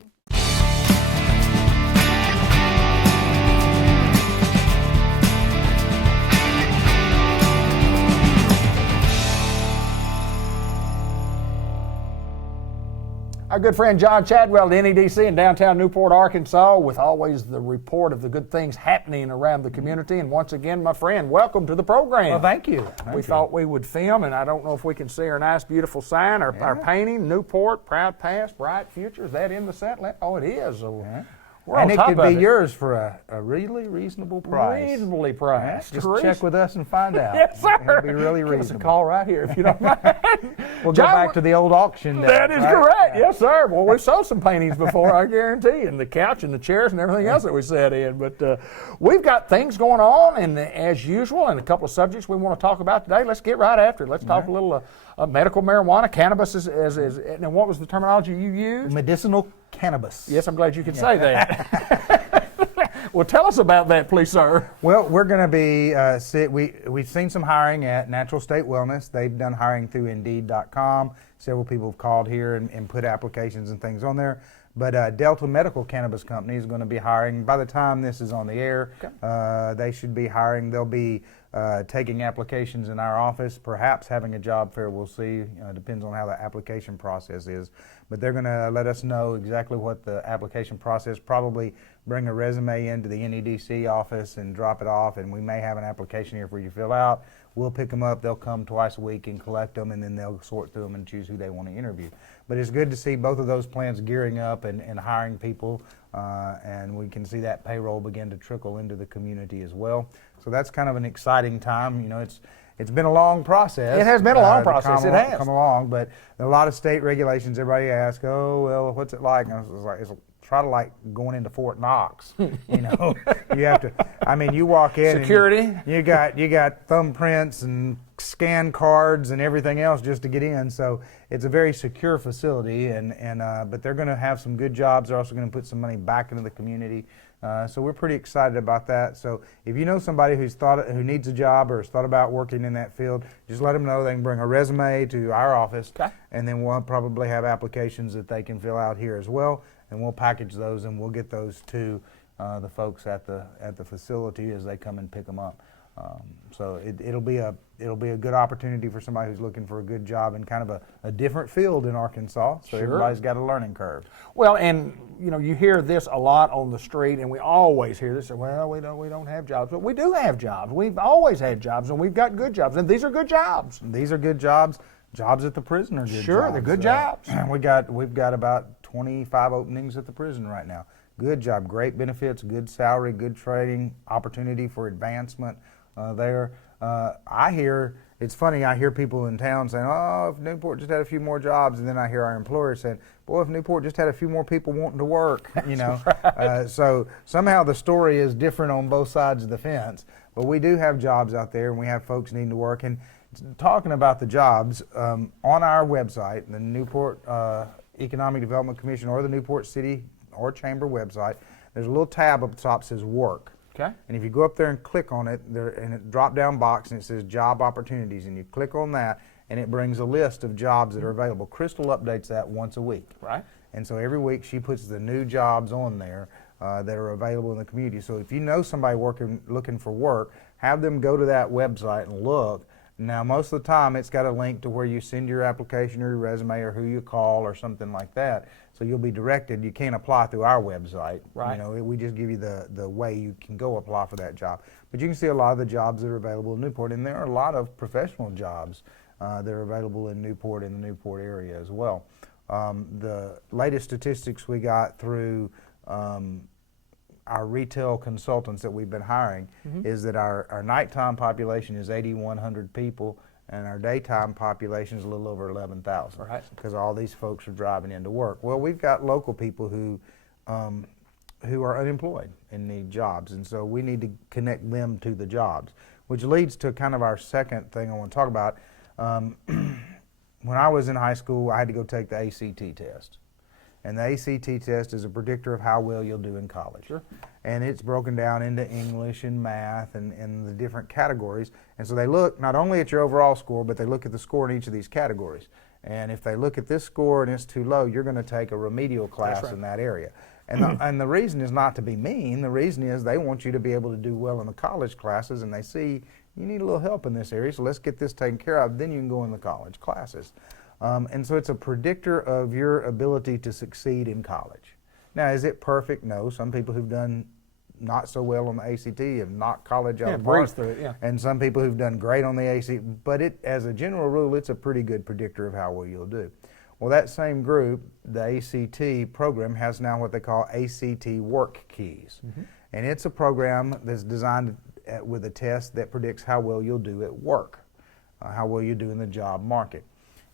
Our good friend John Chadwell at NEDC in downtown Newport, Arkansas, with always the report of the good things happening around the community. And once again, my friend, welcome to the program. Well, thank you. We thought we would film, and I don't know if we can see our nice, beautiful sign, our painting, Newport, Proud Past, Bright Future. Is that in the set? Oh, it is. So we're and on it top could of be it. yours for a really reasonable price. Reasonably priced. Just check with us and find out. Yes, sir. It'll be really Give us a reasonable. call right here if you don't mind. We'll John, go back to the old auction day. That is right? correct. Yes, sir. Well, we've sold some paintings before, I guarantee, and the couch and the chairs and everything else that we sat in. But we've got things going on, and as usual, and a couple of subjects we want to talk about today. Let's get right after it. Let's talk a little medical marijuana. Cannabis is, and what was the terminology you used? Medicinal cannabis. Yes, I'm glad you could say that. Well, tell us about that, please, sir. Well, we're going to be, we've seen some hiring at Natural State Wellness. They've done hiring through Indeed.com. Several people have called here and put applications and things on there. But Delta Medical Cannabis Company is going to be hiring. By the time this is on the air, they should be hiring. They'll be taking applications in our office, perhaps having a job fair. We'll see. Depends on how the application process is. But they're going to let us know exactly what the application process, probably bring a resume into the NEDC office and drop it off, and we may have an application here for you to fill out. We'll pick them up. They'll come twice a week and collect them, and then they'll sort through them and choose who they want to interview. But it's good to see both of those plants gearing up and hiring people, and we can see that payroll begin to trickle into the community as well. So that's kind of an exciting time. You know, it's been a long process. It has been a long process. It has come along, but a lot of state regulations. Everybody asks, "Oh, well, what's it like?" And I was like, "It's try to like going into Fort Knox." You know, you have to. I mean, you walk in. Security. And you got thumbprints and scan cards and everything else just to get in. So it's a very secure facility, but they're going to have some good jobs. They're also going to put some money back into the community. So we're pretty excited about that. So if you know somebody who needs a job or has thought about working in that field, just let them know. They can bring a resume to our office, and then we'll probably have applications that they can fill out here as well, and we'll package those and we'll get those to the folks at the facility as they come and pick them up. So it'll be a good opportunity for somebody who's looking for a good job in kind of a different field in Arkansas. So everybody's got a learning curve. Well, and you know, you hear this a lot on the street, and we always hear this. Well, we don't have jobs, but we do have jobs. We've always had jobs, and we've got good jobs, and these are good jobs. These are good jobs. Jobs at the prison are good jobs. Sure, they're good jobs. We've got about 25 openings at the prison right now. Good job, great benefits, good salary, good training, opportunity for advancement there. It's funny, I hear people in town saying, "Oh, if Newport just had a few more jobs," and then I hear our employers saying, "Boy, if Newport just had a few more people wanting to work," you know. Right. So somehow the story is different on both sides of the fence, but we do have jobs out there, and we have folks needing to work. And talking about the jobs, on our website, the Newport Economic Development Commission or the Newport City or Chamber website, there's a little tab up the top that says work. Okay. And if you go up there and click on it, in a drop-down box, and it says job opportunities, and you click on that, and it brings a list of jobs that are available. Crystal updates that once a week. Right. And so every week she puts the new jobs on there that are available in the community. So if you know somebody looking for work, have them go to that website and look. Now, most of the time, it's got a link to where you send your application or your resume or who you call or something like that. So you'll be directed. You can't apply through our website. Right. You know, we just give you the way you can go apply for that job. But you can see a lot of the jobs that are available in Newport, and there are a lot of professional jobs that are available in Newport and the Newport area as well. The latest statistics we got through our retail consultants that we've been hiring is that our nighttime population is 8,100 people, and our daytime population is a little over 11,000. Right. Because all these folks are driving into work. Well, we've got local people who are unemployed and need jobs, and so we need to connect them to the jobs, which leads to kind of our second thing I want to talk about. When I was in high school, I had to go take the ACT test. And the ACT test is a predictor of how well you'll do in college. Sure. And it's broken down into English and math and the different categories. And so they look not only at your overall score, but they look at the score in each of these categories. And if they look at this score and it's too low, you're going to take a remedial class in that area. And the reason is not to be mean. The reason is they want you to be able to do well in the college classes, and they see you need a little help in this area, so let's get this taken care of, then you can go in the college classes. And so it's a predictor of your ability to succeed in college. Now, is it perfect? No. Some people who've done not so well on the ACT have knocked college out of the park. Breeze through it, yeah. And some people who've done great on the ACT, but as a general rule, it's a pretty good predictor of how well you'll do. Well, that same group, the ACT program, has now what they call ACT Work Keys. And it's a program that's designed with a test that predicts how well you'll do at work, how well you do in the job market.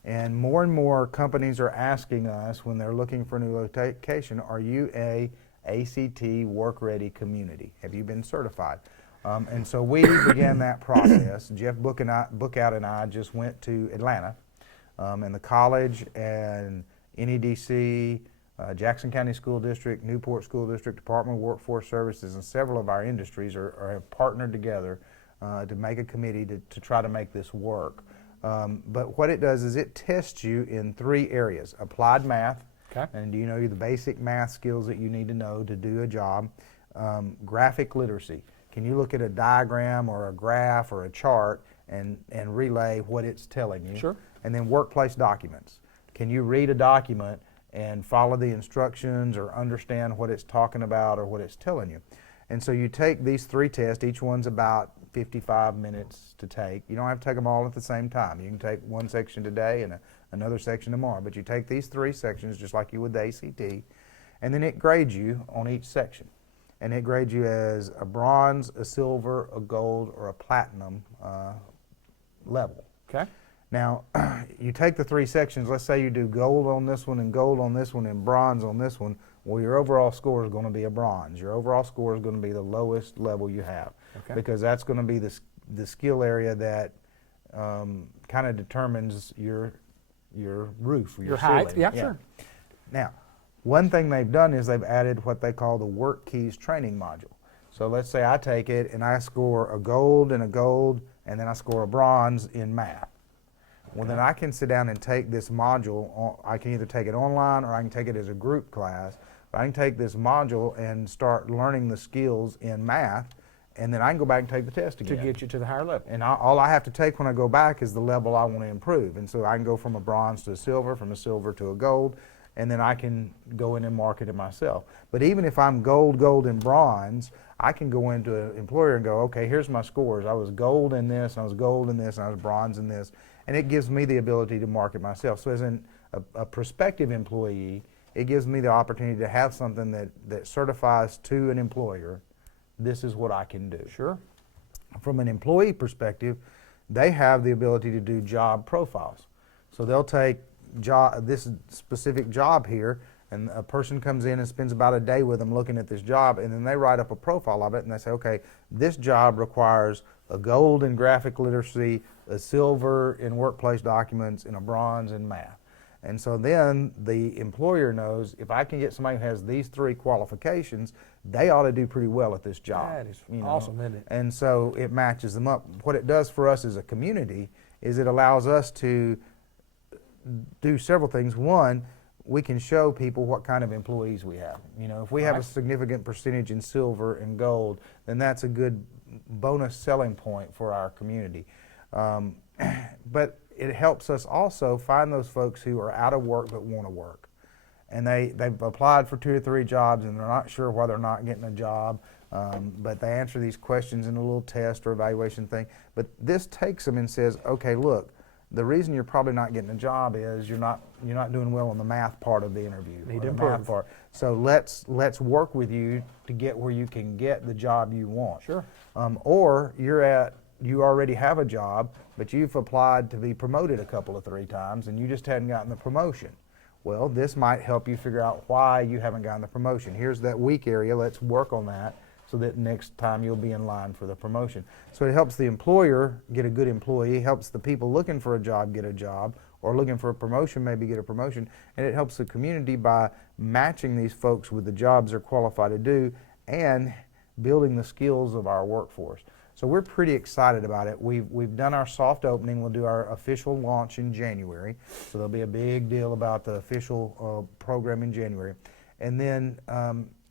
And more companies are asking us when they're looking for a new location, are you a ACT work-ready community? Have you been certified? And so we began that process. Jeff Bookout and I just went to Atlanta, and the college and NEDC, Jackson County School District, Newport School District, Department of Workforce Services, and several of our industries have partnered together to make a committee to try to make this work. But what it does is it tests you in 3 areas: applied math, and do you know the basic math skills that you need to know to do a job; graphic literacy, can you look at a diagram or a graph or a chart and relay what it's telling you? Sure. And then workplace documents, can you read a document and follow the instructions or understand what it's talking about or what it's telling you? And so you take these 3 tests, each one's about 55 minutes to take. You don't have to take them all at the same time. You can take one section today and another section tomorrow, but you take these 3 sections just like you would the ACT, and then it grades you on each section. And it grades you as a bronze, a silver, a gold, or a platinum level. Okay. Now, you take the 3 sections, let's say you do gold on this one and gold on this one and bronze on this one, well, your overall score is going to be a bronze. Your overall score is going to be the lowest level you have, because that's going to be the skill area that kind of determines your roof, your height. ceiling. Yeah, sure. Now, one thing they've done is they've added what they call the Work Keys training module. So let's say I take it and I score a gold, and then I score a bronze in math. Well, then I can sit down and take this module. I can either take it online or I can take it as a group class. But I can take this module and start learning the skills in math, and then I can go back and take the test again. To get you to the higher level. And all I have to take when I go back is the level I want to improve. And so I can go from a bronze to a silver, from a silver to a gold, and then I can go in and market it myself. But even if I'm gold, and bronze, I can go into an employer and go, okay, here's my scores. I was gold in this, and I was gold in this, and I was bronze in this. And it gives me the ability to market myself. So as a prospective employee, it gives me the opportunity to have something that certifies to an employer, this is what I can do. Sure. From an employee perspective, they have the ability to do job profiles. So they'll take this specific job here, and a person comes in and spends about a day with them looking at this job, and then they write up a profile of it, and they say, okay, this job requires a gold in graphic literacy, a silver in workplace documents, and a bronze in math. And so then the employer knows, if I can get somebody who has these 3 qualifications, they ought to do pretty well at this job. That is awesome, isn't it? And so it matches them up. What it does for us as a community is it allows us to do several things. One, we can show people what kind of employees we have. You know, if we have a significant percentage in silver and gold, then that's a good bonus selling point for our community. But it helps us also find those folks who are out of work but want to work. And they've applied for 2 or 3 jobs and they're not sure why they're not getting a job, but they answer these questions in a little test or evaluation thing. But this takes them and says, okay, look, the reason you're probably not getting a job is you're not doing well on the math part of the interview. Need or to the improve. math part. So let's work with you to get where you can get the job you want. Sure. Or you already have a job, but you've applied to be promoted a couple of 3 times and you just hadn't gotten the promotion. Well, this might help you figure out why you haven't gotten the promotion. Here's that weak area. Let's work on that so that next time you'll be in line for the promotion. So it helps the employer get a good employee, helps the people looking for a job get a job, or looking for a promotion maybe get a promotion, and it helps the community by matching these folks with the jobs they're qualified to do and building the skills of our workforce. So we're pretty excited about it. We've done our soft opening. We'll do our official launch in January. So there'll be a big deal about the official program in January. And then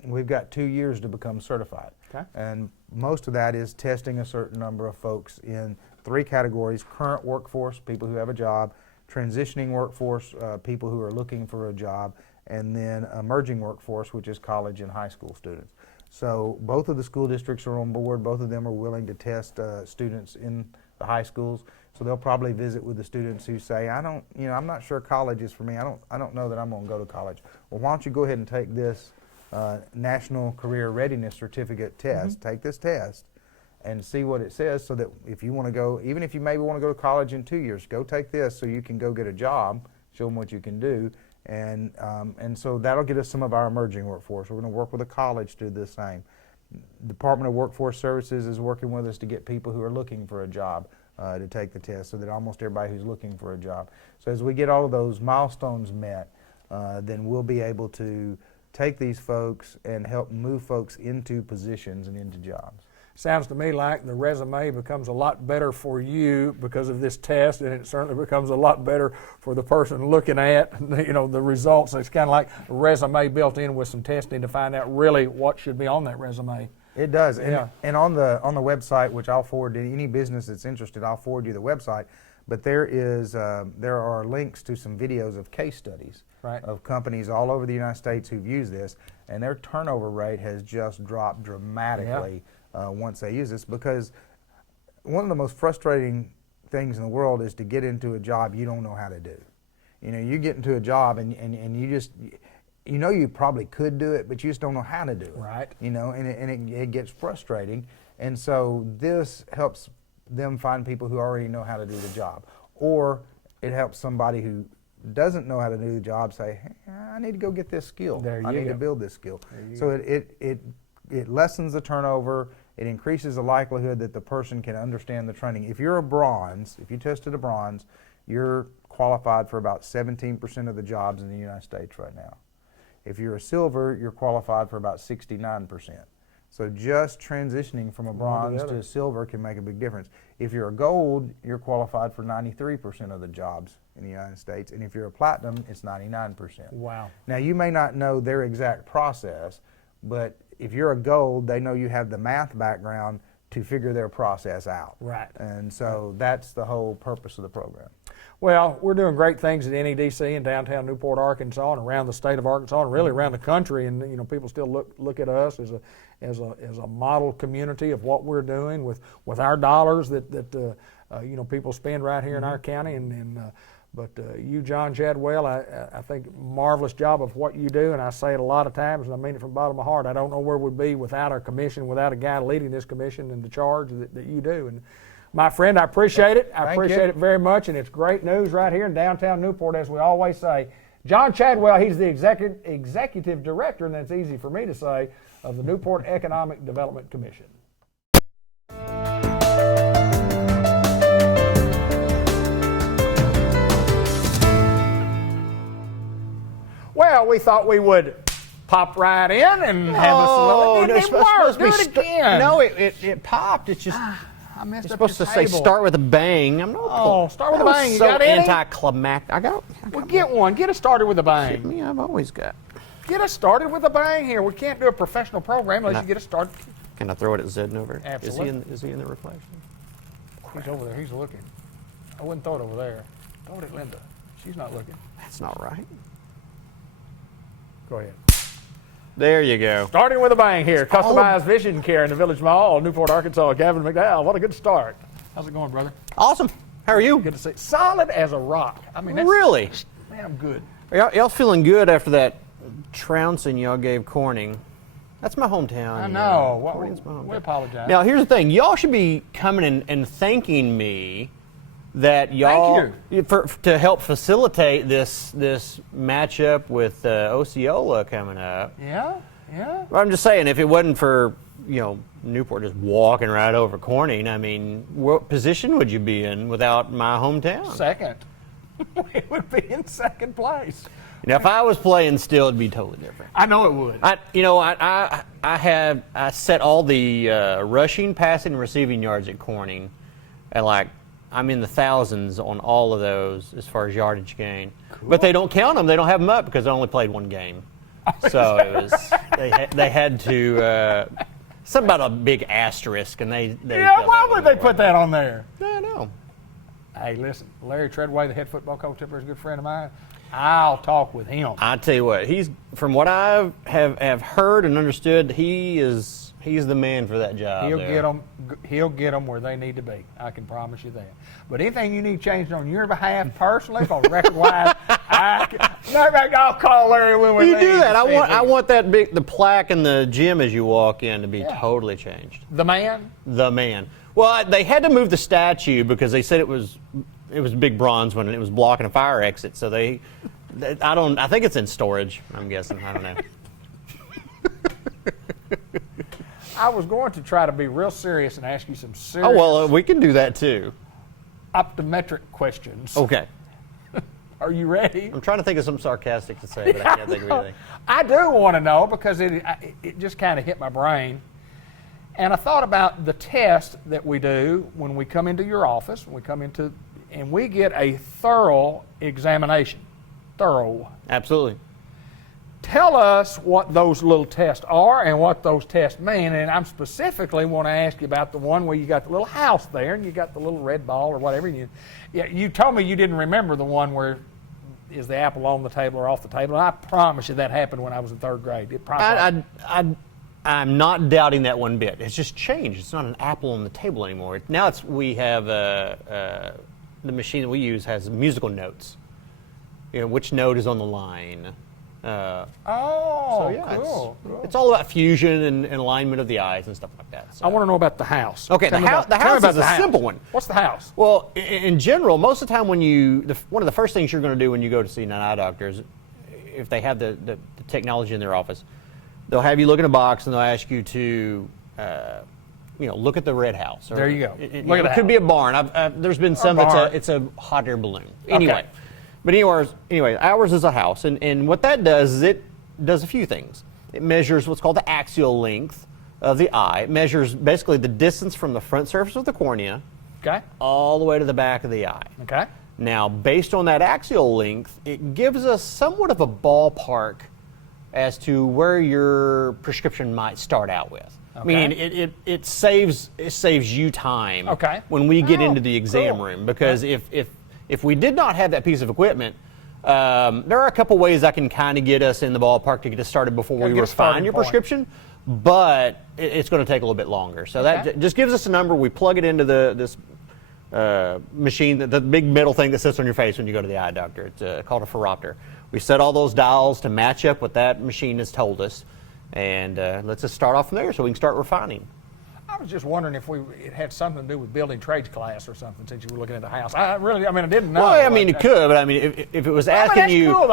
we've got 2 years to become certified. Okay. And most of that is testing a certain number of folks in 3 categories: current workforce, people who have a job; transitioning workforce, people who are looking for a job; and then emerging workforce, which is college and high school students. So both of the school districts are on board. Both of them are willing to test students in the high schools. So they'll probably visit with the students who say, I'm not sure college is for me. I don't know that I'm going to go to college. Well, why don't you go ahead and take this National Career Readiness Certificate test. Take this test and see what it says, so that if you want to go, even if you maybe want to go to college in 2 years, go take this so you can go get a job, show them what you can do. And so that'll get us some of our emerging workforce. We're going to work with a college to do the same. Department of Workforce Services is working with us to get people who are looking for a job to take the test, so that almost everybody who's looking for a job. So as we get all of those milestones met, then we'll be able to take these folks and help move folks into positions and into jobs. Sounds to me like the resume becomes a lot better for you because of this test, and it certainly becomes a lot better for the person looking at the results. It's kind of like a resume built in with some testing to find out really what should be on that resume. It does. Yeah. And on the website, which I'll forward to any business that's interested, I'll forward you the website. But there are links to some videos of case studies of companies all over the United States who've used this, and their turnover rate has just dropped dramatically once they use this. Because one of the most frustrating things in the world is to get into a job you don't know how to do. You get into a job and you just, you probably could do it, but you just don't know how to do it. Right. And it gets frustrating. And so this helps them find people who already know how to do the job. Or it helps somebody who doesn't know how to do the job say, hey, I need to go get this skill. I need to build this skill. So it lessens the turnover. It increases the likelihood that the person can understand the training. If you're a bronze, if you tested a bronze, you're qualified for about 17% of the jobs in the United States right now. If you're a silver, you're qualified for about 69%. So just transitioning from a bronze to a silver can make a big difference. If you're a gold, you're qualified for 93% of the jobs in the United States. And if you're a platinum, it's 99%. Wow. Now, you may not know their exact process, but if you're a gold, they know you have the math background to figure their process out. Right. And so that's the whole purpose of the program. Well, we're doing great things at NEDC in downtown Newport, Arkansas, and around the state of Arkansas, and really around the country. And people still look at us as a model community of what we're doing with our dollars that people spend right here in our county. But you, John Chadwell, I think marvelous job of what you do, and I say it a lot of times, and I mean it from the bottom of my heart. I don't know where we'd be without our commission, without a guy leading this commission and the charge that you do. And my friend, I appreciate it. I appreciate it very much, and it's great news right here in downtown Newport, as we always say. John Chadwell, he's the executive director, and that's easy for me to say, of the Newport Economic Development Commission. Well, we thought we would pop right in and have us a little. It worked. Do it again. No, it popped. It's just I messed You're up supposed to your say table. start with a bang. I'm not. Oh, start with a that was bang. You so got any? anticlimactic. I got. Well, get one. Get us started with a bang. Me, I've always got. Get us started with a bang here. We can't do a professional program unless you get us started. Can I throw it at Zed over? Absolutely. Is he in the reflection? He's over there. He's looking. I wouldn't throw it over there. Throw it at Linda. She's not looking. That's not right. Go ahead. There you go. Starting with a bang here. Customized vision care in the Village Mall, Newport, Arkansas. Gavin McDowell. What a good start. How's it going, brother? Awesome. How are you? Good to see. Solid as a rock. I mean, that's, Really? man, I'm good. Are y'all feeling good after that trouncing y'all gave Corning? That's my hometown. I you know. Corning's my hometown. We apologize. Now, here's the thing. Y'all should be coming in and thanking me that y'all to help facilitate this matchup with Osceola coming up. Yeah, yeah. Well, I'm just saying, if it wasn't for Newport just walking right over Corning, I mean, what position would you be in without my hometown? Second. We would be in second place. Now, if I was playing still, it'd be totally different. I know it would. I set all the rushing, passing, and receiving yards at Corning, and I'm in the thousands on all of those as far as yardage gain. Cool. But they don't count them. They don't have them up because I only played one game. So it was they had to something about a big asterisk, and they yeah. Why would they put that on there? I don't know. Hey, listen, Larry Treadway, the head football coach up there, is a good friend of mine. I'll talk with him. I tell you what, he's from what I have heard and understood, he's the man for that job. He'll get them where they need to be. I can promise you that. But anything you need changed on your behalf personally, on record-wise, I'll call Larry when we leave. You do that. I want the plaque in the gym as you walk in to be totally changed. The man. The man. Well, they had to move the statue because they said it was a big bronze one and it was blocking a fire exit. So I think it's in storage. I'm guessing. I don't know. I was going to try to be real serious and ask you some serious. Oh well, we can do that too. Optometric questions. Okay. Are you ready? I'm trying to think of something sarcastic to say, but I can't think of anything. I do want to know because it just kind of hit my brain. And I thought about the test that we do when we come into your office, and we get a thorough examination. Thorough. Absolutely. Tell us what those little tests are and what those tests mean. And I'm specifically want to ask you about the one where you got the little house there and you got the little red ball or whatever. And you told me you didn't remember the one where is the apple on the table or off the table. And I promise you that happened when I was in third grade. It probably I'm not doubting that one bit. It's just changed. It's not an apple on the table anymore. Now we have the machine that we use has musical notes. Which note is on the line. So yeah, cool. It's all about fusion and alignment of the eyes and stuff like that. So. I want to know about the house. Okay, the house is a simple one. What's the house? Well, in general, most of the time when one of the first things you're going to do when you go to see an eye doctor is, if they have the technology in their office, they'll have you look in a box and they'll ask you to, look at the red house. There you go. It could be a barn. There's been some it's a hot air balloon. Anyway. Okay. But anyway, ours is a house, and what that does is it does a few things. It measures what's called the axial length of the eye. It measures basically the distance from the front surface of the cornea all the way to the back of the eye. Okay. Now, based on that axial length, it gives us somewhat of a ballpark as to where your prescription might start out with. Okay. Meaning it saves you time when we get into the exam room, because if we did not have that piece of equipment, there are a couple ways I can kind of get us in the ballpark to get us started before we refine your prescription, but it's going to take a little bit longer. So that just gives us a number. We plug it into this machine, the big metal thing that sits on your face when you go to the eye doctor. It's called a phoropter. We set all those dials to match up what that machine has told us, and let's just start off from there so we can start refining. I was just wondering if it had something to do with building trades class or something, since you were looking at the house. I didn't know. Well, it could, but if it was asking you, cool,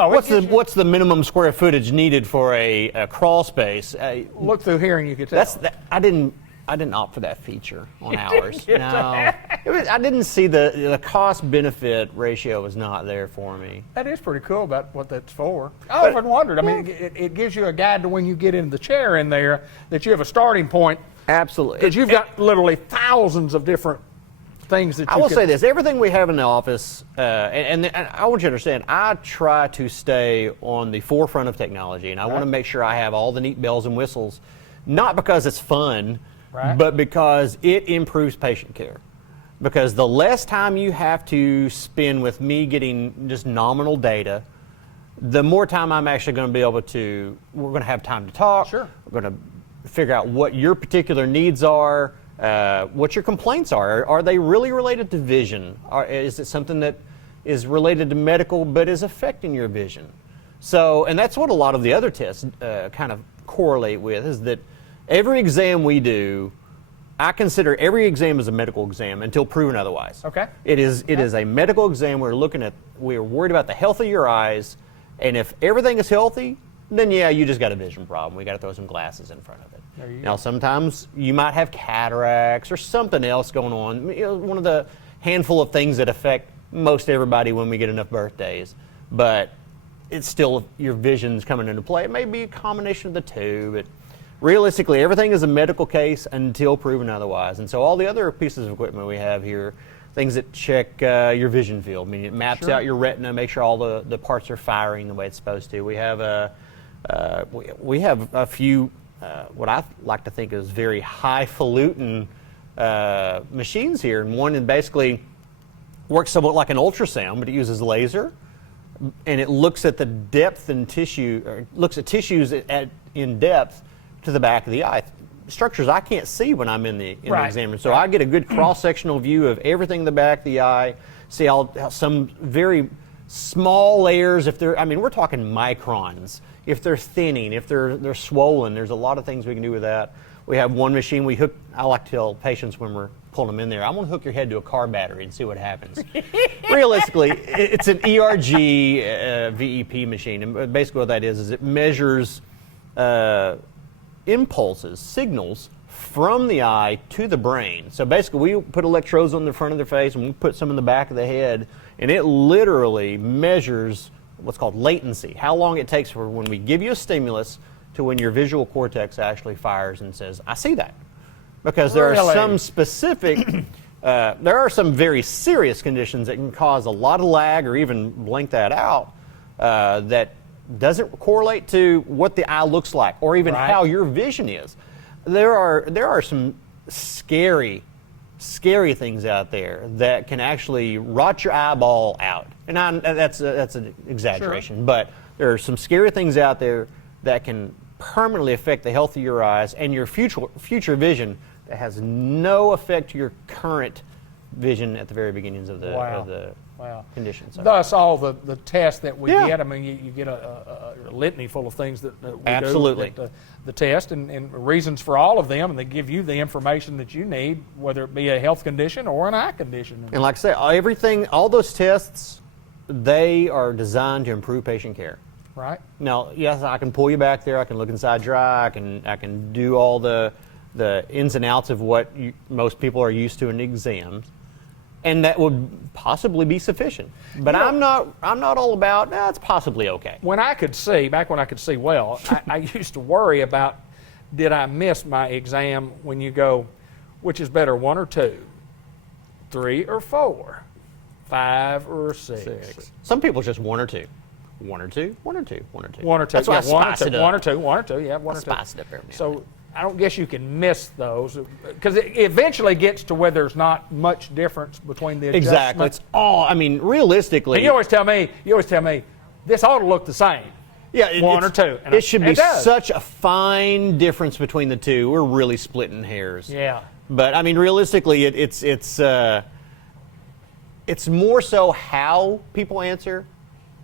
what's the minimum square footage needed for a crawl space? Look through here and you could tell. I didn't opt for that feature on ours. No. I didn't see the cost benefit ratio was not there for me. That is pretty cool about what that's for. I often wondered. I mean, it gives you a guide to when you get in the chair in there that you have a starting point. Absolutely. Because you've got literally thousands of different things that you I will can, say this: everything we have in the office, and I want you to understand, I try to stay on the forefront of technology, and I want to make sure I have all the neat bells and whistles, not because it's fun, but because it improves patient care. Because the less time you have to spend with me getting just nominal data, the more time I'm actually going to be able to. We're going to have time to talk. Sure. We're going to figure out what your particular needs are. What your complaints are. Are they really related to vision? Is it something that is related to medical but is affecting your vision? So, and that's what a lot of the other tests kind of correlate with, is that every exam we do, I consider every exam as a medical exam until proven otherwise. Okay. It is a medical exam. We're worried about the health of your eyes, and if everything is healthy, then yeah, you just got a vision problem. We got to throw some glasses in front of it. Now, sometimes you might have cataracts or something else going on. You know, one of the handful of things that affect most everybody when we get enough birthdays. But it's still, your vision's coming into play. It may be a combination of the two, but realistically, everything is a medical case until proven otherwise. And so all the other pieces of equipment we have here, things that check your vision field. I mean, it maps out your retina, make sure all the parts are firing the way it's supposed to. We have a few what I like to think is very highfalutin machines here, and one that basically works somewhat like an ultrasound, but it uses laser, and it looks at the depth and tissue, or looks at tissues in depth to the back of the eye, structures I can't see when I'm in the exam. So I get a good cross-sectional view of everything in the back of the eye, see how some very small layers, if they're, I mean, we're talking microns. If they're thinning, if they're swollen, there's a lot of things we can do with that. We have one machine we hook. I like to tell patients when we're pulling them in there, I'm going to hook your head to a car battery and see what happens. Realistically, it's an ERG VEP machine, and basically what that is it measures impulses, signals from the eye to the brain. So basically, we put electrodes on the front of their face, and we put some in the back of the head, and it literally measures what's called latency, how long it takes for when we give you a stimulus to when your visual cortex actually fires and says, I see that. Because there are some specific, there are some very serious conditions that can cause a lot of lag or even blink that out that doesn't correlate to what the eye looks like or even how your vision is. There are some scary things out there that can actually rot your eyeball out. And that's an exaggeration, but there are some scary things out there that can permanently affect the health of your eyes and your future vision that has no effect to your current vision at the very beginnings of the condition. So. Thus, all the tests that we get, I mean, you get a litany full of things that we Absolutely. do. The test and reasons for all of them, and they give you the information that you need, whether it be a health condition or an eye condition. And like I say, all those tests, they are designed to improve patient care. Right. Now, yes, I can pull you back there. I can look inside your eye. I can do all the ins and outs of what most people are used to in exams, and that would possibly be sufficient. But I'm not all about. It's possibly okay. When I could see, back when I could see well, I used to worry about, did I miss my exam? When you go, which is better, 1 or 2, 3 or 4, 5 or 6? Some people just 1 or 2. 1 or 2, 1 or 2, 1 or 2. 1 or 2. That's why I spice it up. 1 or 2, 1 or 2. Yeah, 1 or 2. Spice it up every now and So I don't guess you can miss those because it eventually gets to where there's not much difference between the adjustments. Exactly. It's all. I mean, realistically. And you always tell me, this ought to look the same. Yeah, 1 or 2. And it should be it does. such a fine difference between the two. We're really splitting hairs. Yeah. But I mean, realistically, it's more so how people answer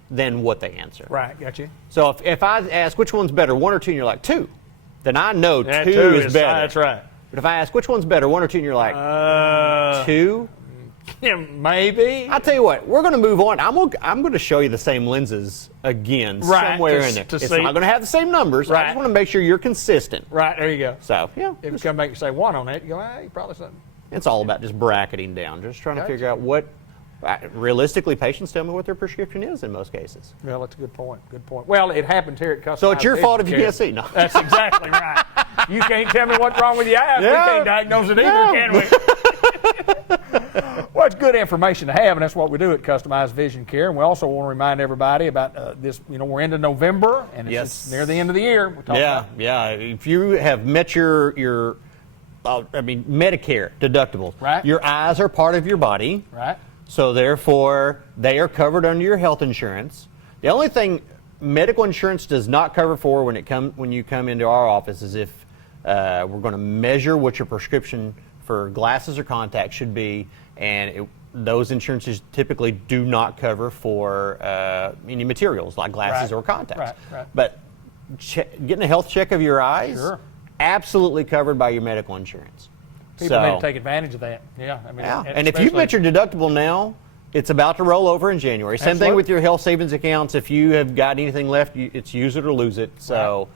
than what they answer. Right. Got you. So if I ask which one's better, 1 or 2, and you're like 2, then I know 2 is better. That's right. But if I ask which one's better, 1 or 2, and you're like 2. Yeah, maybe. I'll tell you what, we're going to move on. I'm going to show you the same lenses again somewhere in there. It's not going to have the same numbers. I just want to make sure you're consistent. Right, there you go. So, yeah. If you come back and say 1 on it, you go, hey, probably something. It's all about just bracketing down, just trying to Gotcha. figure out what, realistically, patients tell me what their prescription is in most cases. Well, that's a good point. Good point. Well, it happens here at Customized So it's your Vision fault if you Care. can't see. No. That's exactly right. You can't tell me what's wrong with your eyes. Yeah. We can't diagnose it either, can we? Well, it's good information to have, and that's what we do at Customized Vision Care. And we also want to remind everybody about this. You know, we're into November, and it's Yes. near the end of the year. We're talking about Yeah. If you have met your Medicare deductibles, Right. your eyes are part of your body, right. so therefore they are covered under your health insurance. The only thing medical insurance does not cover for when you come into our office is if we're going to measure what your prescription for glasses or contacts should be, and those insurances typically do not cover for any materials like glasses Right. or contacts. Right. But getting a health check of your eyes, Sure. absolutely covered by your medical insurance. People So- need to take advantage of that. Yeah, I mean, yeah, and if you've met your deductible now, it's about to roll over in January. Same thing Absolutely. with your health savings accounts. If you have got anything left, it's use it or lose it. So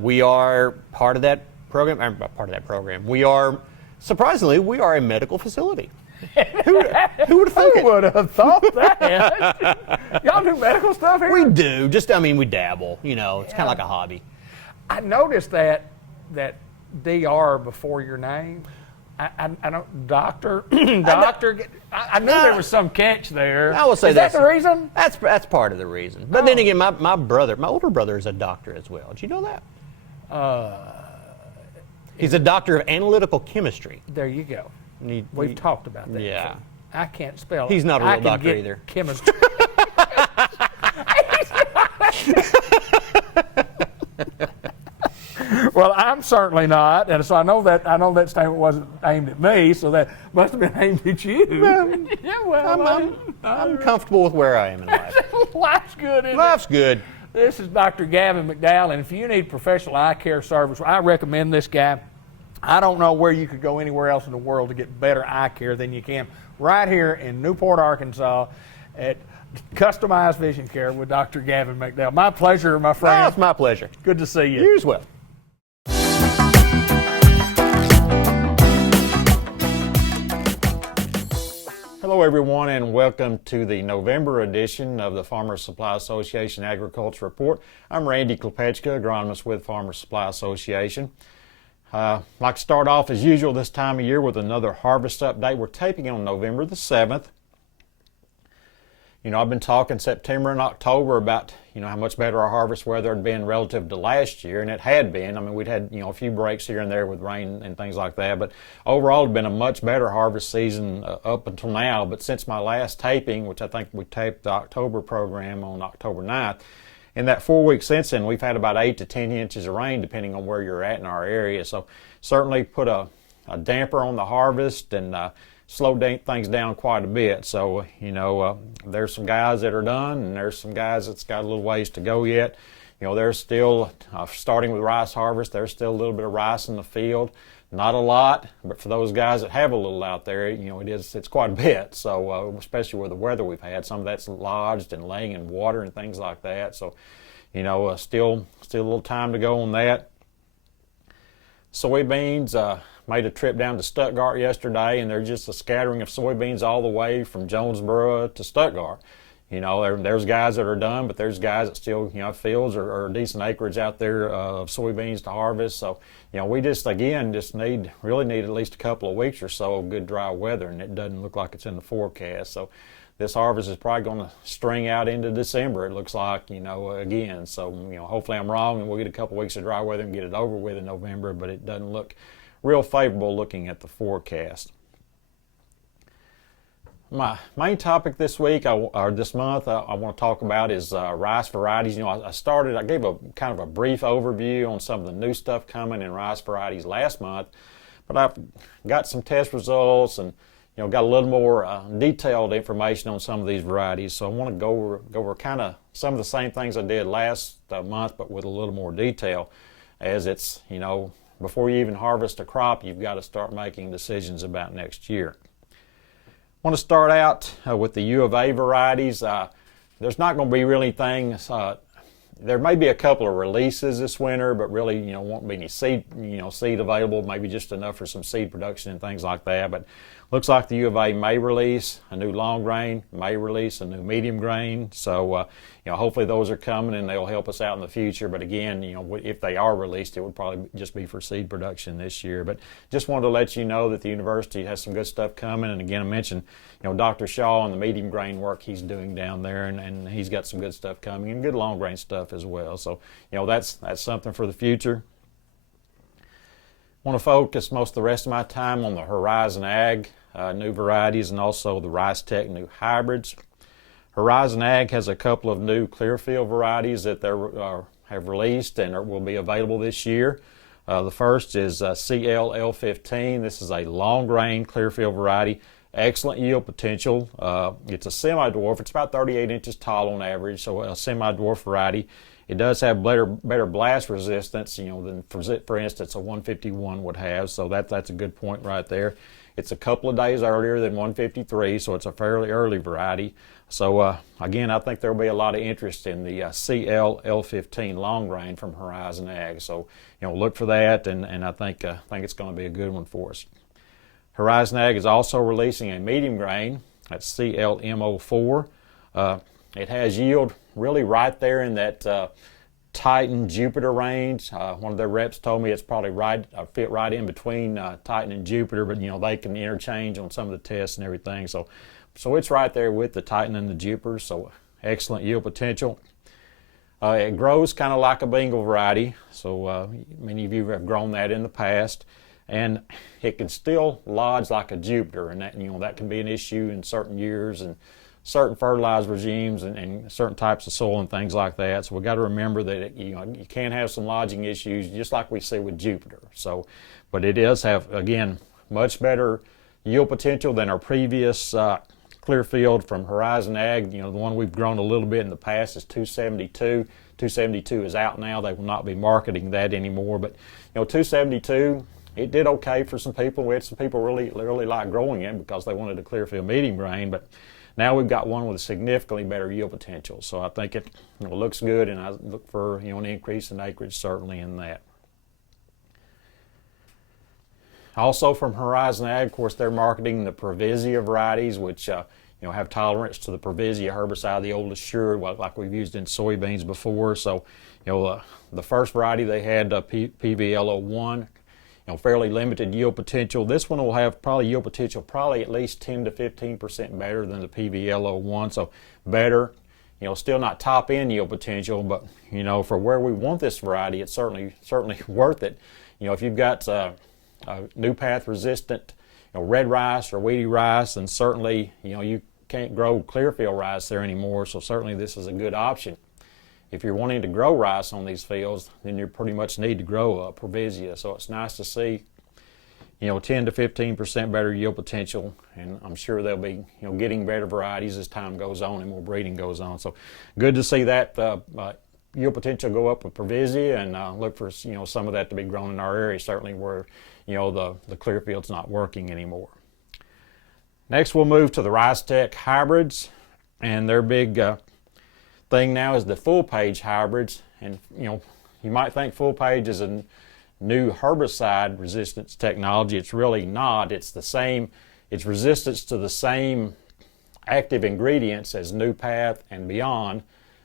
we are part of that program. We are, surprisingly, we are a medical facility. Who would have thought it? would have thought that? Y'all do medical stuff here? We do. We dabble. You know, it's kind of like a hobby. I noticed that DR before your name. I don't, doctor. I knew there was some catch there. I will say is that the reason? That's part of the reason. But then again, my older brother is a doctor as well. Did you know that? He's a doctor of analytical chemistry. There you go. And We've talked about that. Yeah. before. I can't spell. He's not a I real can doctor get either. Chemistry. Well, I'm certainly not, and so I know that statement wasn't aimed at me, so that must have been aimed at you. Yeah, well, I'm comfortable with where I am in life. life's good, isn't it? Life's good. This is Dr. Gavin McDowell, and if you need professional eye care service, I recommend this guy. I don't know where you could go anywhere else in the world to get better eye care than you can right here in Newport, Arkansas at Customized Vision Care with Dr. Gavin McDowell. My pleasure, my friend. Oh, it's my pleasure. Good to see you. You as well. Hello, everyone, and welcome to the November edition of the Farmers Supply Association Agriculture Report. I'm Randy Klepechka, agronomist with Farmers Supply Association. I'd like to start off as usual this time of year with another harvest update. We're taping on November the 7th. You know, I've been talking September and October about, how much better our harvest weather had been relative to last year, and it had been. I mean, we'd had, a few breaks here and there with rain and things like that, but overall it had been a much better harvest season up until now. But since my last taping, which I think we taped the October program on October 9th, in that 4 weeks since then, we've had about 8 to 10 inches of rain, depending on where you're at in our area. So certainly put a damper on the harvest and slowed things down quite a bit. So, there's some guys that are done, and there's some guys that's got a little ways to go yet. There's still, starting with rice harvest, there's still a little bit of rice in the field. Not a lot, but for those guys that have a little out there, it's quite a bit. So, especially with the weather we've had, some of that's lodged and laying in water and things like that. So, still a little time to go on that. Soybeans, made a trip down to Stuttgart yesterday, and there's just a scattering of soybeans all the way from Jonesboro to Stuttgart. There's guys that are done, but there's guys that still, fields or decent acreage out there of soybeans to harvest. So, we really need at least a couple of weeks or so of good dry weather, and it doesn't look like it's in the forecast. So this harvest is probably going to string out into December, it looks like, again. So, hopefully I'm wrong and we'll get a couple of weeks of dry weather and get it over with in November, but it doesn't look real favorable looking at the forecast. My main topic this week, or this month, I want to talk about is rice varieties. I gave a kind of a brief overview on some of the new stuff coming in rice varieties last month, but I've got some test results and got a little more detailed information on some of these varieties. So I want to go over kind of some of the same things I did last month, but with a little more detail, as it's before you even harvest a crop, you've got to start making decisions about next year. I want to start out with the U of A varieties. There's not going to be really anything there may be a couple of releases this winter, but really, won't be any seed available. Maybe just enough for some seed production and things like that. But looks like the U of A may release a new long grain, may release a new medium grain. So, hopefully those are coming and they'll help us out in the future. But again, if they are released, it would probably just be for seed production this year. But just wanted to let you know that the university has some good stuff coming. And again, I mentioned, Dr. Shaw and the medium grain work he's doing down there, and he's got some good stuff coming and good long grain stuff as well. So, that's something for the future. I want to focus most of the rest of my time on the Horizon Ag new varieties and also the Rice Tech new hybrids. Horizon Ag has a couple of new Clearfield varieties that they have released and will be available this year. The first is CLL15. This is a long grain Clearfield variety. Excellent yield potential. It's a semi-dwarf. It's about 38 inches tall on average, so a semi-dwarf variety. It does have better blast resistance, than for instance a 151 would have. So that's a good point right there. It's a couple of days earlier than 153, so it's a fairly early variety. So again, I think there will be a lot of interest in the CLL15 long grain from Horizon Ag. So look for that, and I think it's going to be a good one for us. Horizon Ag is also releasing a medium grain. That's CLMO4. It has yield really right there in that Titan Jupiter range. One of their reps told me it's probably fit right in between Titan and Jupiter, but they can interchange on some of the tests and everything. So it's right there with the Titan and the Jupiter. So excellent yield potential. It grows kind of like a Bengal variety. So many of you have grown that in the past. And it can still lodge like a Jupiter, and that can be an issue in certain years and certain fertilizer regimes and certain types of soil and things like that. So we've got to remember that you can have some lodging issues just like we see with Jupiter. So, but it does have, again, much better yield potential than our previous Clearfield from Horizon Ag. The one we've grown a little bit in the past is 272. 272 is out now. They will not be marketing that anymore. But 272. It did okay for some people. We had some people really like growing it because they wanted a Clearfield medium grain, but now we've got one with a significantly better yield potential. So I think it looks good, and I look for an increase in acreage certainly in that. Also from Horizon Ag, of course, they're marketing the Previsia varieties, which have tolerance to the Previsia herbicide, the old assured, like we've used in soybeans before. So the first variety they had PVL01. Fairly limited yield potential. This one will have probably yield potential probably at least 10 to 15% better than the PVL01. So better, still not top end yield potential, but for where we want this variety, it's certainly worth it. If you've got new path resistant red rice or weedy rice, then certainly you can't grow Clearfield rice there anymore. So certainly this is a good option. If you're wanting to grow rice on these fields, then you pretty much need to grow Previsia. So it's nice to see, 10 to 15% better yield potential, and I'm sure they'll be, getting better varieties as time goes on and more breeding goes on. So good to see that yield potential go up with Previsia, and look for, some of that to be grown in our area, certainly where, the Clearfield's not working anymore. Next, we'll move to the Rice Tech hybrids, and their big thing now is the full page hybrids. And you might think full page is a new herbicide resistance technology. It's really not. It's the same. It's resistance to the same active ingredients as New Path and Beyond,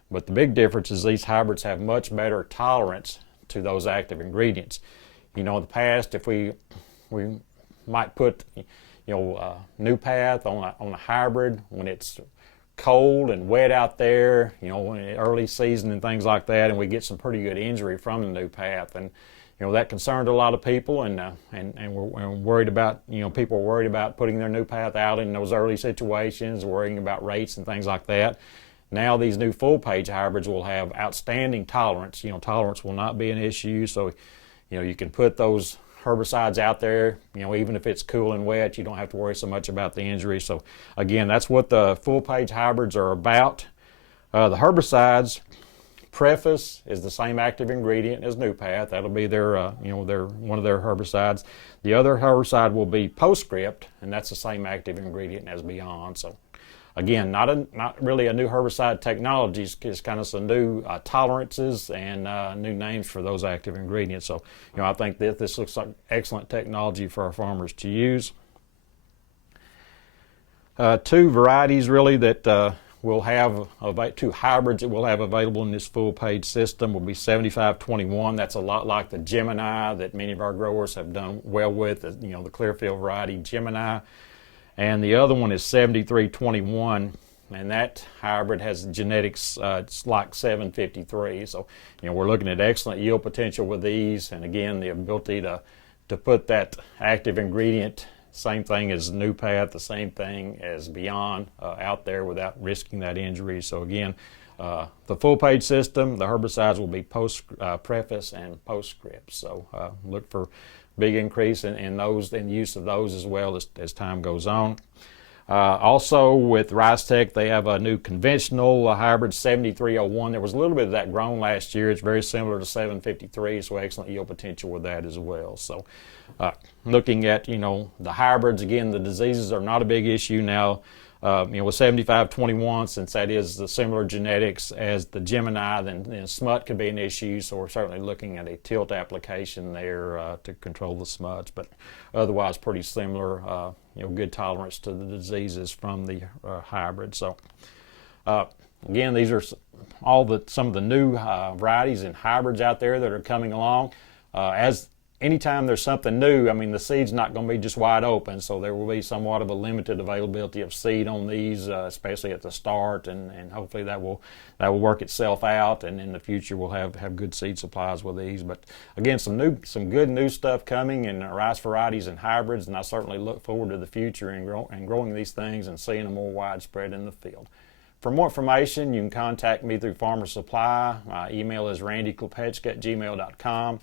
but the big difference is these hybrids have much better tolerance to those active ingredients. In the past, if we might put New Path on a hybrid when it's cold and wet out there, early season and things like that, and we get some pretty good injury from the New Path, and that concerned a lot of people, and we're worried about, people are worried about putting their New Path out in those early situations, worrying about rates and things like that. Now these new full page hybrids will have outstanding tolerance. Tolerance will not be an issue, so you can put those herbicides out there, even if it's cool and wet, you don't have to worry so much about the injury. So again, that's what the full page hybrids are about. The herbicides, Preface is the same active ingredient as New Path. That'll be their, one of their herbicides. The other herbicide will be Postscript, and that's the same active ingredient as Beyond. So again, not really a new herbicide technology. It's kind of some new tolerances and new names for those active ingredients. So, I think that this looks like excellent technology for our farmers to use. Two varieties really that we'll have, two hybrids that we'll have available in this full page system will be 7521. That's a lot like the Gemini that many of our growers have done well with, the Clearfield variety Gemini. And the other one is 7321, and that hybrid has genetics, it's like 753. So, we're looking at excellent yield potential with these, and again, the ability to put that active ingredient, same thing as Newport, the same thing as Beyond, out there without risking that injury. So again, the full page system, the herbicides will be preface and postscript. So look for big increase in those, in use of those as well as time goes on. Also with Rice Tech, they have a new conventional hybrid 7301. There was a little bit of that grown last year. It's very similar to 753, so excellent yield potential with that as well. So looking at, the hybrids, again, the diseases are not a big issue now. With 7521, since that is the similar genetics as the Gemini, then smut could be an issue, so we're certainly looking at a tilt application there to control the smuts, but otherwise pretty similar, good tolerance to the diseases from the hybrid. So again, these are some of the new varieties and hybrids out there that are coming along. Anytime there's something new, the seed's not going to be just wide open, so there will be somewhat of a limited availability of seed on these, especially at the start, and hopefully that will work itself out, and in the future we'll have good seed supplies with these. But again, some good new stuff coming in rice varieties and hybrids, and I certainly look forward to the future and growing these things and seeing them more widespread in the field. For more information, you can contact me through Farmer Supply. My email is randyklepechka@gmail.com.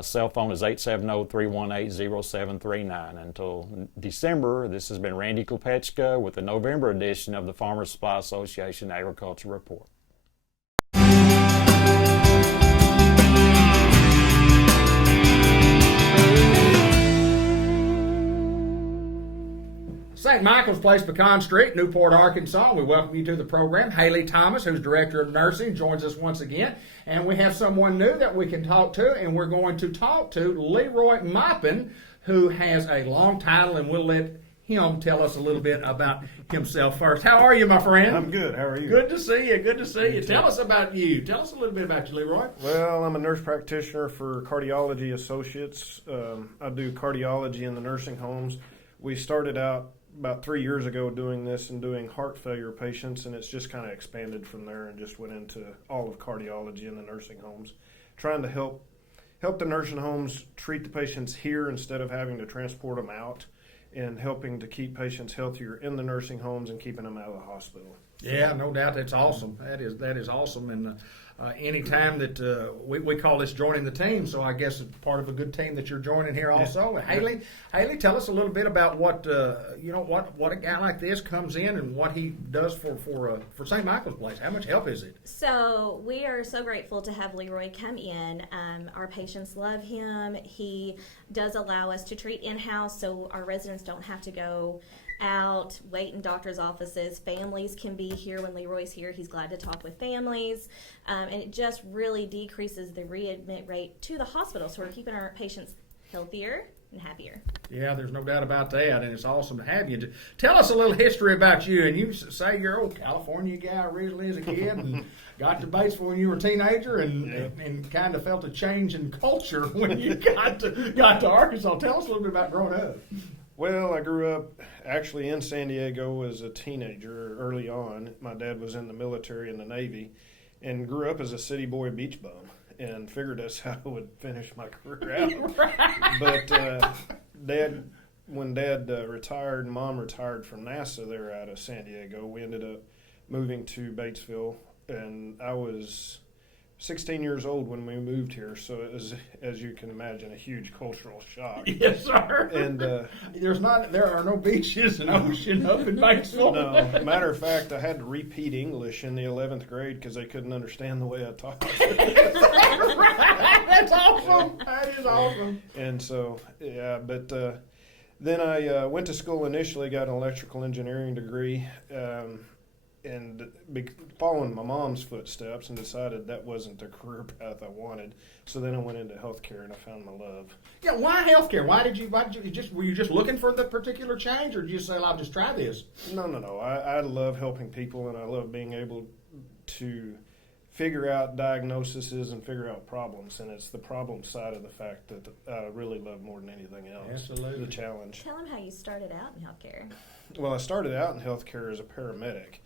Cell phone is 870-318-0739. Until December, this has been Randy Klepechka with the November edition of the Farmers Supply Association Agriculture Report. St. Michael's Place, Pecan Street, Newport, Arkansas. We welcome you to the program. Haley Thomas, who's Director of Nursing, joins us once again. And we have someone new that we can talk to, and we're going to talk to Leroy Maupin, who has a long title, and we'll let him tell us a little bit about himself first. How are you, my friend? I'm good. How are you? Good to see you. Good to see you. Tell us about you. Tell us a little bit about you, Leroy. Well, I'm a nurse practitioner for Cardiology Associates. I do cardiology in the nursing homes. We started out about 3 years ago doing this and doing heart failure patients, and it's just kind of expanded from there and just went into all of cardiology in the nursing homes, trying to help the nursing homes treat the patients here instead of having to transport them out, and helping to keep patients healthier in the nursing homes and keeping them out of the hospital. Yeah, no doubt. That's awesome. That is awesome. And any time that we call this joining the team, so I guess it's part of a good team that you're joining here also. Yeah. Haley, tell us a little bit about what what a guy like this comes in and what he does for St. Michael's Place. How much help is it? So we are so grateful to have Leroy come in. Our patients love him. He does allow us to treat in-house, so our residents don't have to go out, wait in doctor's offices. Families can be here when Leroy's here. He's glad to talk with families. And it just really decreases the readmit rate to the hospital. So we're keeping our patients healthier and happier. Yeah, there's no doubt about that, and it's awesome to have you. Tell us a little history about you. And you say you're old California guy originally as a kid and got to Batesville when you were a teenager and kind of felt a change in culture when you got to Arkansas. Tell us a little bit about growing up. Well, I grew up actually in San Diego as a teenager early on. My dad was in the military in the Navy and grew up as a city boy beach bum and figured that's how I would finish my career out. But when Dad retired and Mom retired from NASA there out of San Diego, we ended up moving to Batesville, and I was 16 years old when we moved here, so it was, as you can imagine, a huge cultural shock. Yes, sir. And there are no beaches and ocean up in Batesville. No, matter of fact, I had to repeat English in the 11th grade because they couldn't understand the way I talked. That's awesome. That is awesome. And so, yeah, but Then I went to school initially, got an electrical engineering degree, following my mom's footsteps, and decided that wasn't the career path I wanted. So then I went into healthcare, and I found my love. Yeah, why healthcare? Why did you were you just looking for the particular change, or did you say, "I'll just try this"? No. I love helping people, and I love being able to figure out diagnoses and figure out problems. And it's the problem side of the fact that I really love more than anything else. Absolutely. The challenge. Tell them how you started out in healthcare. Well, I started out in healthcare as a paramedic.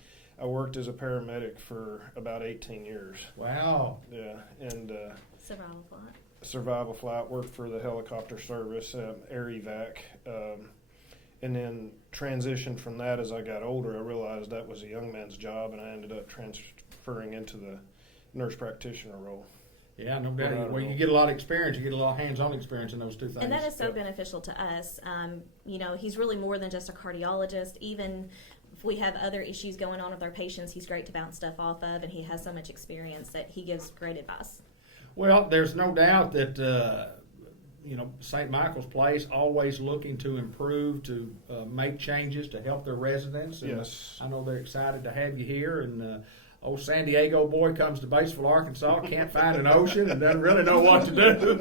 I worked as a paramedic for about 18 years. Wow. Yeah, and Survival flight. Survival flight, worked for the helicopter service, air evac, and then transitioned from that as I got older. I realized that was a young man's job, and I ended up transferring into the nurse practitioner role. Yeah, no doubt. Well, you get a lot of experience. You get a lot of hands-on experience in those two things. And that is so beneficial to us. He's really more than just a cardiologist. Even if we have other issues going on with our patients, he's great to bounce stuff off of, and he has so much experience that he gives great advice. Well, there's no doubt that St. Michael's Place always looking to improve, to make changes to help their residents. And yes, I know they're excited to have you here. And old San Diego boy comes to Batesville, Arkansas, can't find an ocean, and doesn't really know what to do.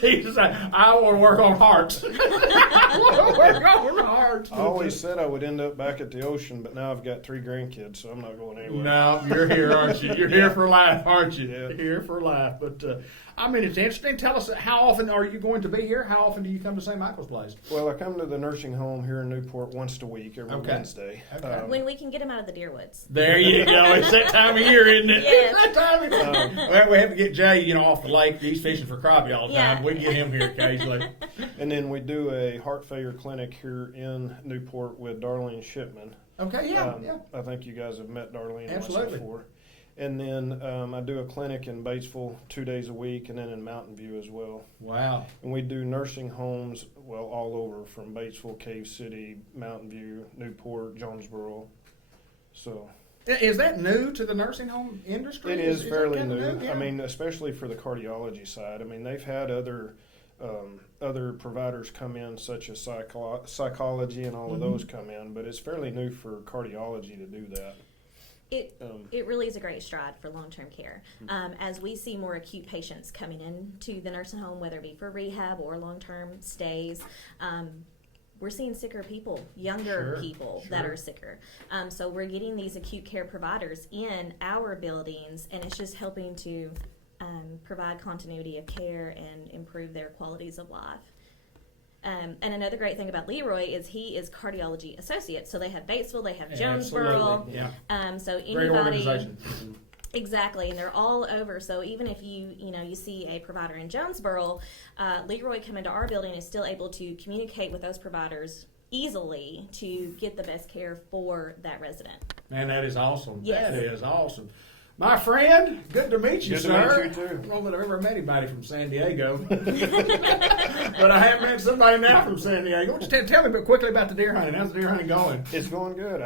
He says, "I want to work on hearts." I want to work on hearts. I always said I would end up back at the ocean, but now I've got 3 grandkids, so I'm not going anywhere. No, you're here, aren't you? You're here for life, aren't you? Yeah. You're here for life. But it's interesting. Tell us, how often are you going to be here? How often do you come to St. Michael's Place? Well, I come to the nursing home here in Newport once a week, every Wednesday. Okay. When we can get him out of the deer woods. There you go. It's that time of year, isn't it? Yes. It's that time of year. Well, we have to get Jay, off the lake. He's fishing for crappie all the time. We can get him here occasionally. And then we do a heart failure clinic here in Newport with Darlene Shipman. Okay, yeah. I think you guys have met Darlene once Absolutely. before. And then I do a clinic in Batesville 2 days a week, and then in Mountain View as well. Wow. And we do nursing homes, all over, from Batesville, Cave City, Mountain View, Newport, Jonesboro. So is that new to the nursing home industry? it is fairly new. Yeah. I mean, especially for the cardiology side. I mean, they've had other providers come in, such as psychology and all of those come in, but it's fairly new for cardiology to do that. It really is a great stride for long-term care. As we see more acute patients coming into the nursing home, whether it be for rehab or long-term stays, we're seeing sicker people, younger people that are sicker. So we're getting these acute care providers in our buildings, and it's just helping to provide continuity of care and improve their qualities of life. And another great thing about Leroy is he is cardiology associate. So they have Batesville, they have Jonesboro. Yeah. So anybody, great organization. Exactly, and they're all over. So even if you see a provider in Jonesboro, Leroy coming to our building is still able to communicate with those providers easily to get the best care for that resident. Man, that is awesome. Yes. That is awesome. My friend, good to meet you, Good sir. to meet you, too. I don't know that I've ever met anybody from San Diego. But I have met somebody now from San Diego. Just tell me quickly about the deer hunting. How's the deer hunting going? It's going good.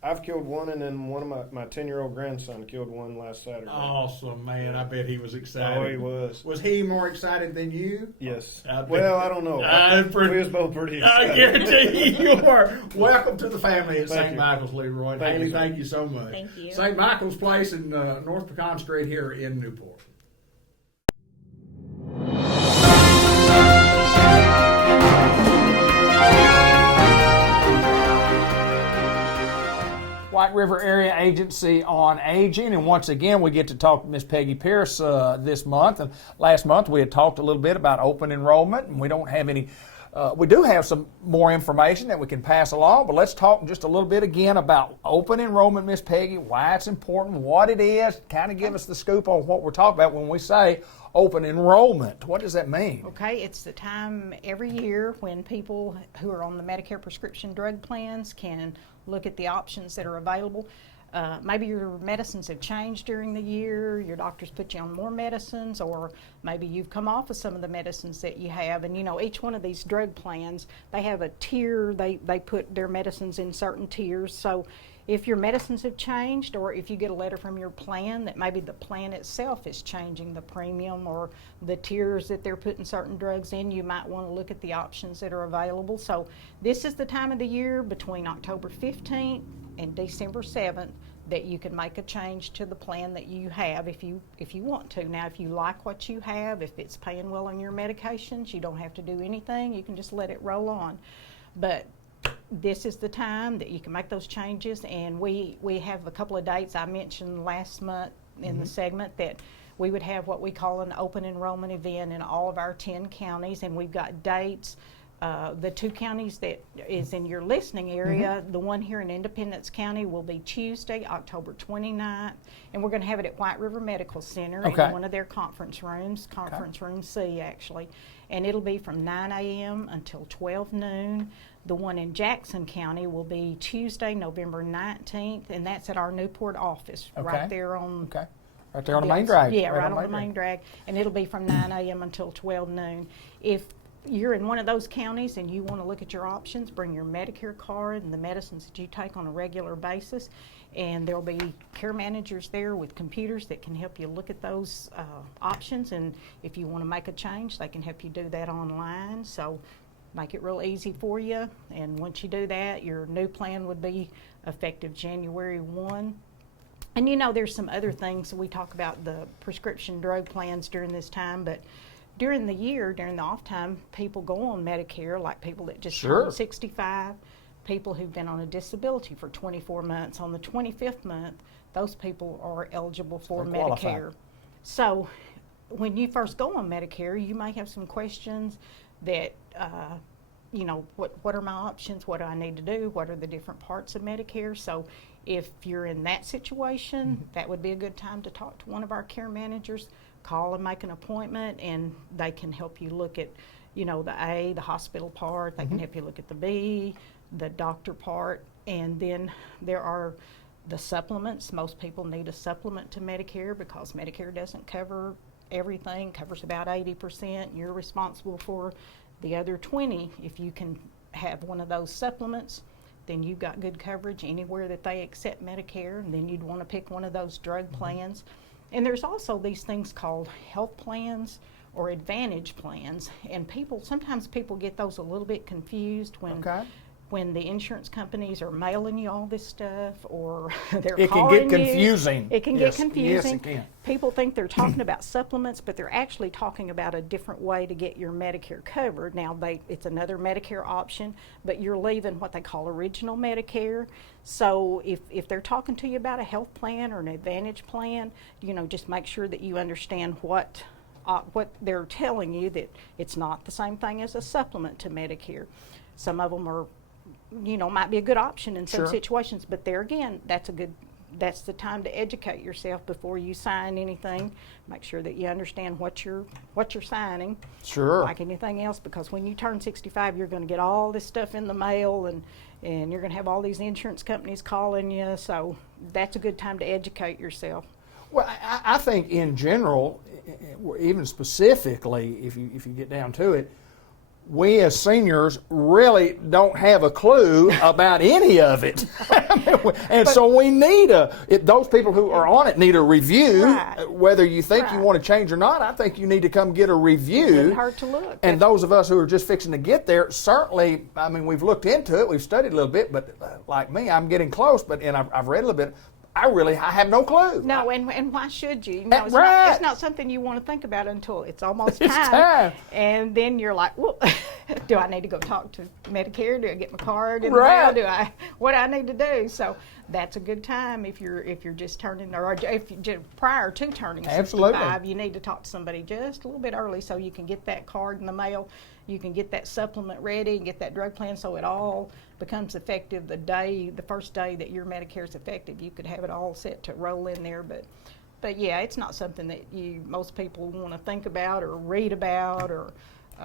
I've killed one, and then one of my 10-year-old grandson killed one last Saturday. Awesome, man. I bet he was excited. Oh, he was. Was he more excited than you? Yes. I don't know. We was both pretty excited. I guarantee you are. Welcome to the family at Thank St. you. Michael's, Leroy. Thank Haley, you, sir. thank you so much. Thank you. St. Michael's Place in North Pecan Street here in Newport. White River Area Agency on Aging, and once again we get to talk to Miss Peggy Pierce this month. And last month we had talked a little bit about open enrollment, and we don't have any. We do have some more information that we can pass along, but let's talk just a little bit again about open enrollment, Miss Peggy, why it's important, what it is, kind of give us the scoop on what we're talking about when we say open enrollment. What does that mean? Okay, it's the time every year when people who are on the Medicare prescription drug plans can look at the options that are available. Maybe your medicines have changed during the year, your doctor's put you on more medicines, or maybe you've come off of some of the medicines that you have. And each one of these drug plans, they have a tier, they put their medicines in certain tiers. So if your medicines have changed, or if you get a letter from your plan that maybe the plan itself is changing the premium or the tiers that they're putting certain drugs in, you might want to look at the options that are available. So this is the time of the year between October 15th and December 7th that you can make a change to the plan that you have if you want to. Now, if you like what you have, if it's paying well on your medications, you don't have to do anything. You can just let it roll on. But this is the time that you can make those changes, and we have a couple of dates I mentioned last month in the segment that we would have what we call an open enrollment event in all of our 10 counties, and we've got dates. The 2 counties that is in your listening area, the one here in Independence County will be Tuesday, October 29th, and we're going to have it at White River Medical Center in one of their conference rooms, conference room C actually, and it'll be from 9 a.m. until 12 noon. The one in Jackson County will be Tuesday, November 19th, and that's at our Newport office, right there on right there on the main drag. Yeah, right on the main drag, and it'll be from 9 a.m. until 12 noon. If you're in one of those counties and you want to look at your options, bring your Medicare card and the medicines that you take on a regular basis, and there'll be care managers there with computers that can help you look at those options, and if you want to make a change, they can help you do that online. So make it real easy for you, and once you do that, your new plan would be effective January 1. And you know, there's some other things. We talk about the prescription drug plans during this time, but during the year, during the off time, people go on Medicare, like people that just turned 65, people who've been on a disability for 24 months. On the 25th month, those people are eligible for Medicare. So when you first go on Medicare, you may have some questions that, you know, what are my options? What do I need to do? What are the different parts of Medicare? So if you're in that situation, that would be a good time to talk to one of our care managers. Call and make an appointment, and they can help you look at, you know, the A, the hospital part. They can help you look at the B, the doctor part, and then there are the supplements. Most people need a supplement to Medicare because Medicare doesn't cover everything, covers about 80%. You're responsible for the other 20. If you can have one of those supplements, then you've got good coverage anywhere that they accept Medicare, and then you'd want to pick one of those drug plans. And there's also these things called health plans or advantage plans, and sometimes people get those a little bit confused when the insurance companies are mailing you all this stuff, or they're calling you. It can get confusing. It can get confusing. Yes, it can. People think they're talking about supplements, but they're actually talking about a different way to get your Medicare covered. Now, it's another Medicare option, but you're leaving what they call original Medicare. So if they're talking to you about a health plan or an advantage plan, you know, just make sure that you understand what they're telling you, that it's not the same thing as a supplement to Medicare. Some of them are, you know, might be a good option in some situations, but there again, that's the time to educate yourself before you sign anything. Make sure that you understand what you're signing. Like anything else, because when you turn 65, you're going to get all this stuff in the mail, and you're going to have all these insurance companies calling you. So that's a good time to educate yourself. Well, I think in general, even specifically, if you get down to it, we as seniors really don't have a clue about any of it. So we need those people who are on it need a review. Whether you think you want to change or not, I think you need to come get a review. It's hard to look. And those of us who are just fixing to get there, certainly, I mean, we've looked into it, we've studied a little bit, but like me, I'm getting close, and I've read a little bit. I have no clue. No, and why should you? No, it's not something you want to think about until it's almost time. And then you're like, well, do I need to go talk to Medicare? Do I get my card in the mail? What do I need to do? So that's a good time if you're just turning, or if you prior to turning 65, you need to talk to somebody just a little bit early so you can get that card in the mail. You can get that supplement ready and get that drug plan so it all becomes effective the first day that your Medicare is effective. You could have it all set to roll in there, but yeah, it's not something that most people want to think about or read about or.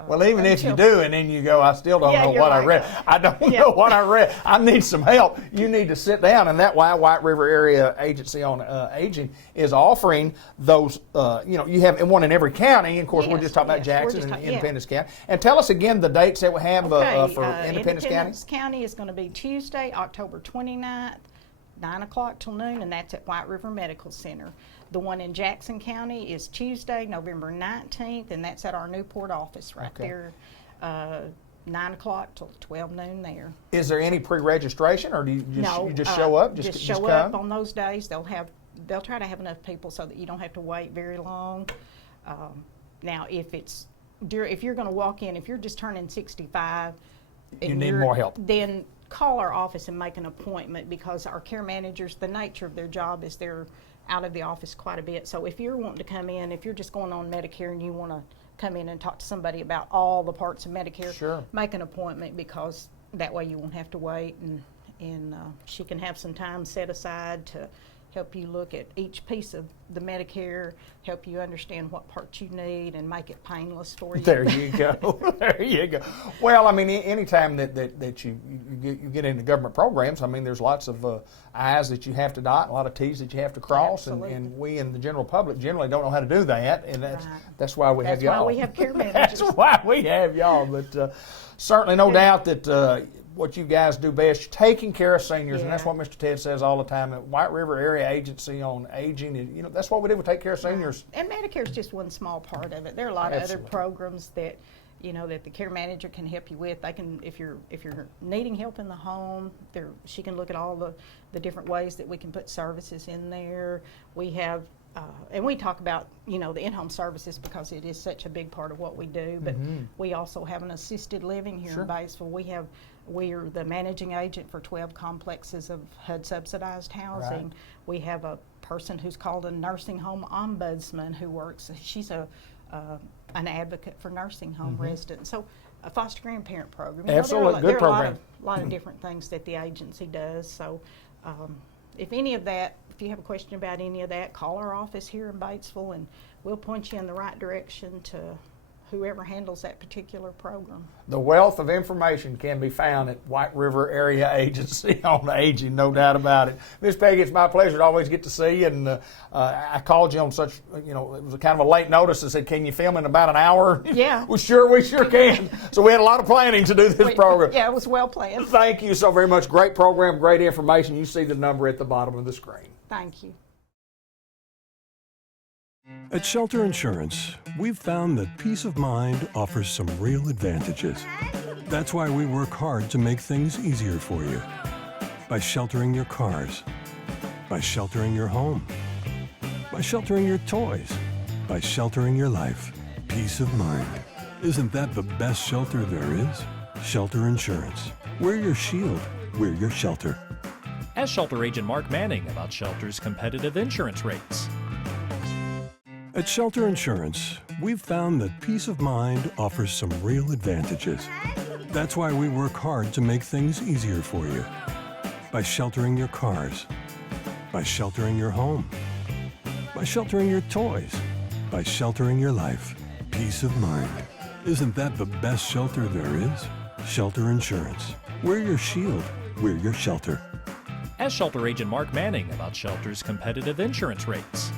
Well, even if you do, and then you go, I still don't know what I read. I don't know what I read. I need some help. You need to sit down, and that's why White River Area Agency on Aging is offering those. You have one in every county. And of course, we're just talking about Jackson and Independence County. And tell us again the dates that we have for Independence County. Independence County is going to be Tuesday, October 29th. 9 o'clock till noon, and that's at White River Medical Center. The one in Jackson County is Tuesday, November 19th, and that's at our Newport office right there, 9 o'clock till 12 noon there. Is there any pre-registration, or do you just show up? Just show up on those days. They'll try to have enough people so that you don't have to wait very long. Now, if you're going to walk in, if you're just turning 65, you need more help, then call our office and make an appointment, because our care managers, the nature of their job is they're out of the office quite a bit. So if you're wanting to come in, if you're just going on Medicare and you want to come in and talk to somebody about all the parts of Medicare, make an appointment, because that way you won't have to wait, and she can have some time set aside to help you look at each piece of the Medicare, help you understand what parts you need, and make it painless for you. There you go. There you go. Well, I mean, anytime that you get into government programs, I mean, there's lots of I's that you have to dot, and a lot of T's that you have to cross, and we in the general public generally don't know how to do that, and that's why we have y'all. That's why we have care managers. That's why we have y'all. But certainly no doubt that what you guys do best, taking care of seniors, and that's what Mr. Ted says all the time. At White River Area Agency on Aging, that's what we do. We take care of seniors. And Medicare is just one small part of it. There are a lot of other programs that that the care manager can help you with. They can, if you're needing help in the home, she can look at all the different ways that we can put services in there. We have. And we talk about, the in-home services because it is such a big part of what we do, but we also have an assisted living here in Batesville. We are the managing agent for 12 complexes of HUD subsidized housing. Right. We have a person who's called a nursing home ombudsman who works, she's an advocate for nursing home residents. So a foster grandparent program. Absolutely, good program. A lot of different things that the agency does. So if you have a question about any of that, call our office here in Batesville, and we'll point you in the right direction to whoever handles that particular program. The wealth of information can be found at White River Area Agency on Aging, no doubt about it. Miss Peggy, it's my pleasure to always get to see you, and I called you on such, it was a kind of a late notice. I said, can you film in about an hour? Yeah. We sure can. So we had a lot of planning to do this program. Yeah, it was well planned. Thank you so very much. Great program, great information. You see the number at the bottom of the screen. Thank you. At Shelter Insurance, we've found that peace of mind offers some real advantages. That's why we work hard to make things easier for you. By sheltering your cars, by sheltering your home, by sheltering your toys, by sheltering your life. Peace of mind. Isn't that the best shelter there is? Shelter Insurance. We're your shield. We're your shelter. Ask Shelter Agent Mark Manning about Shelter's competitive insurance rates. At Shelter Insurance, we've found that peace of mind offers some real advantages. That's why we work hard to make things easier for you. By sheltering your cars, by sheltering your home, by sheltering your toys, by sheltering your life. Peace of mind. Isn't that the best shelter there is? Shelter Insurance. We're your shield. We're your shelter. Ask Shelter Agent Mark Manning about Shelter's competitive insurance rates.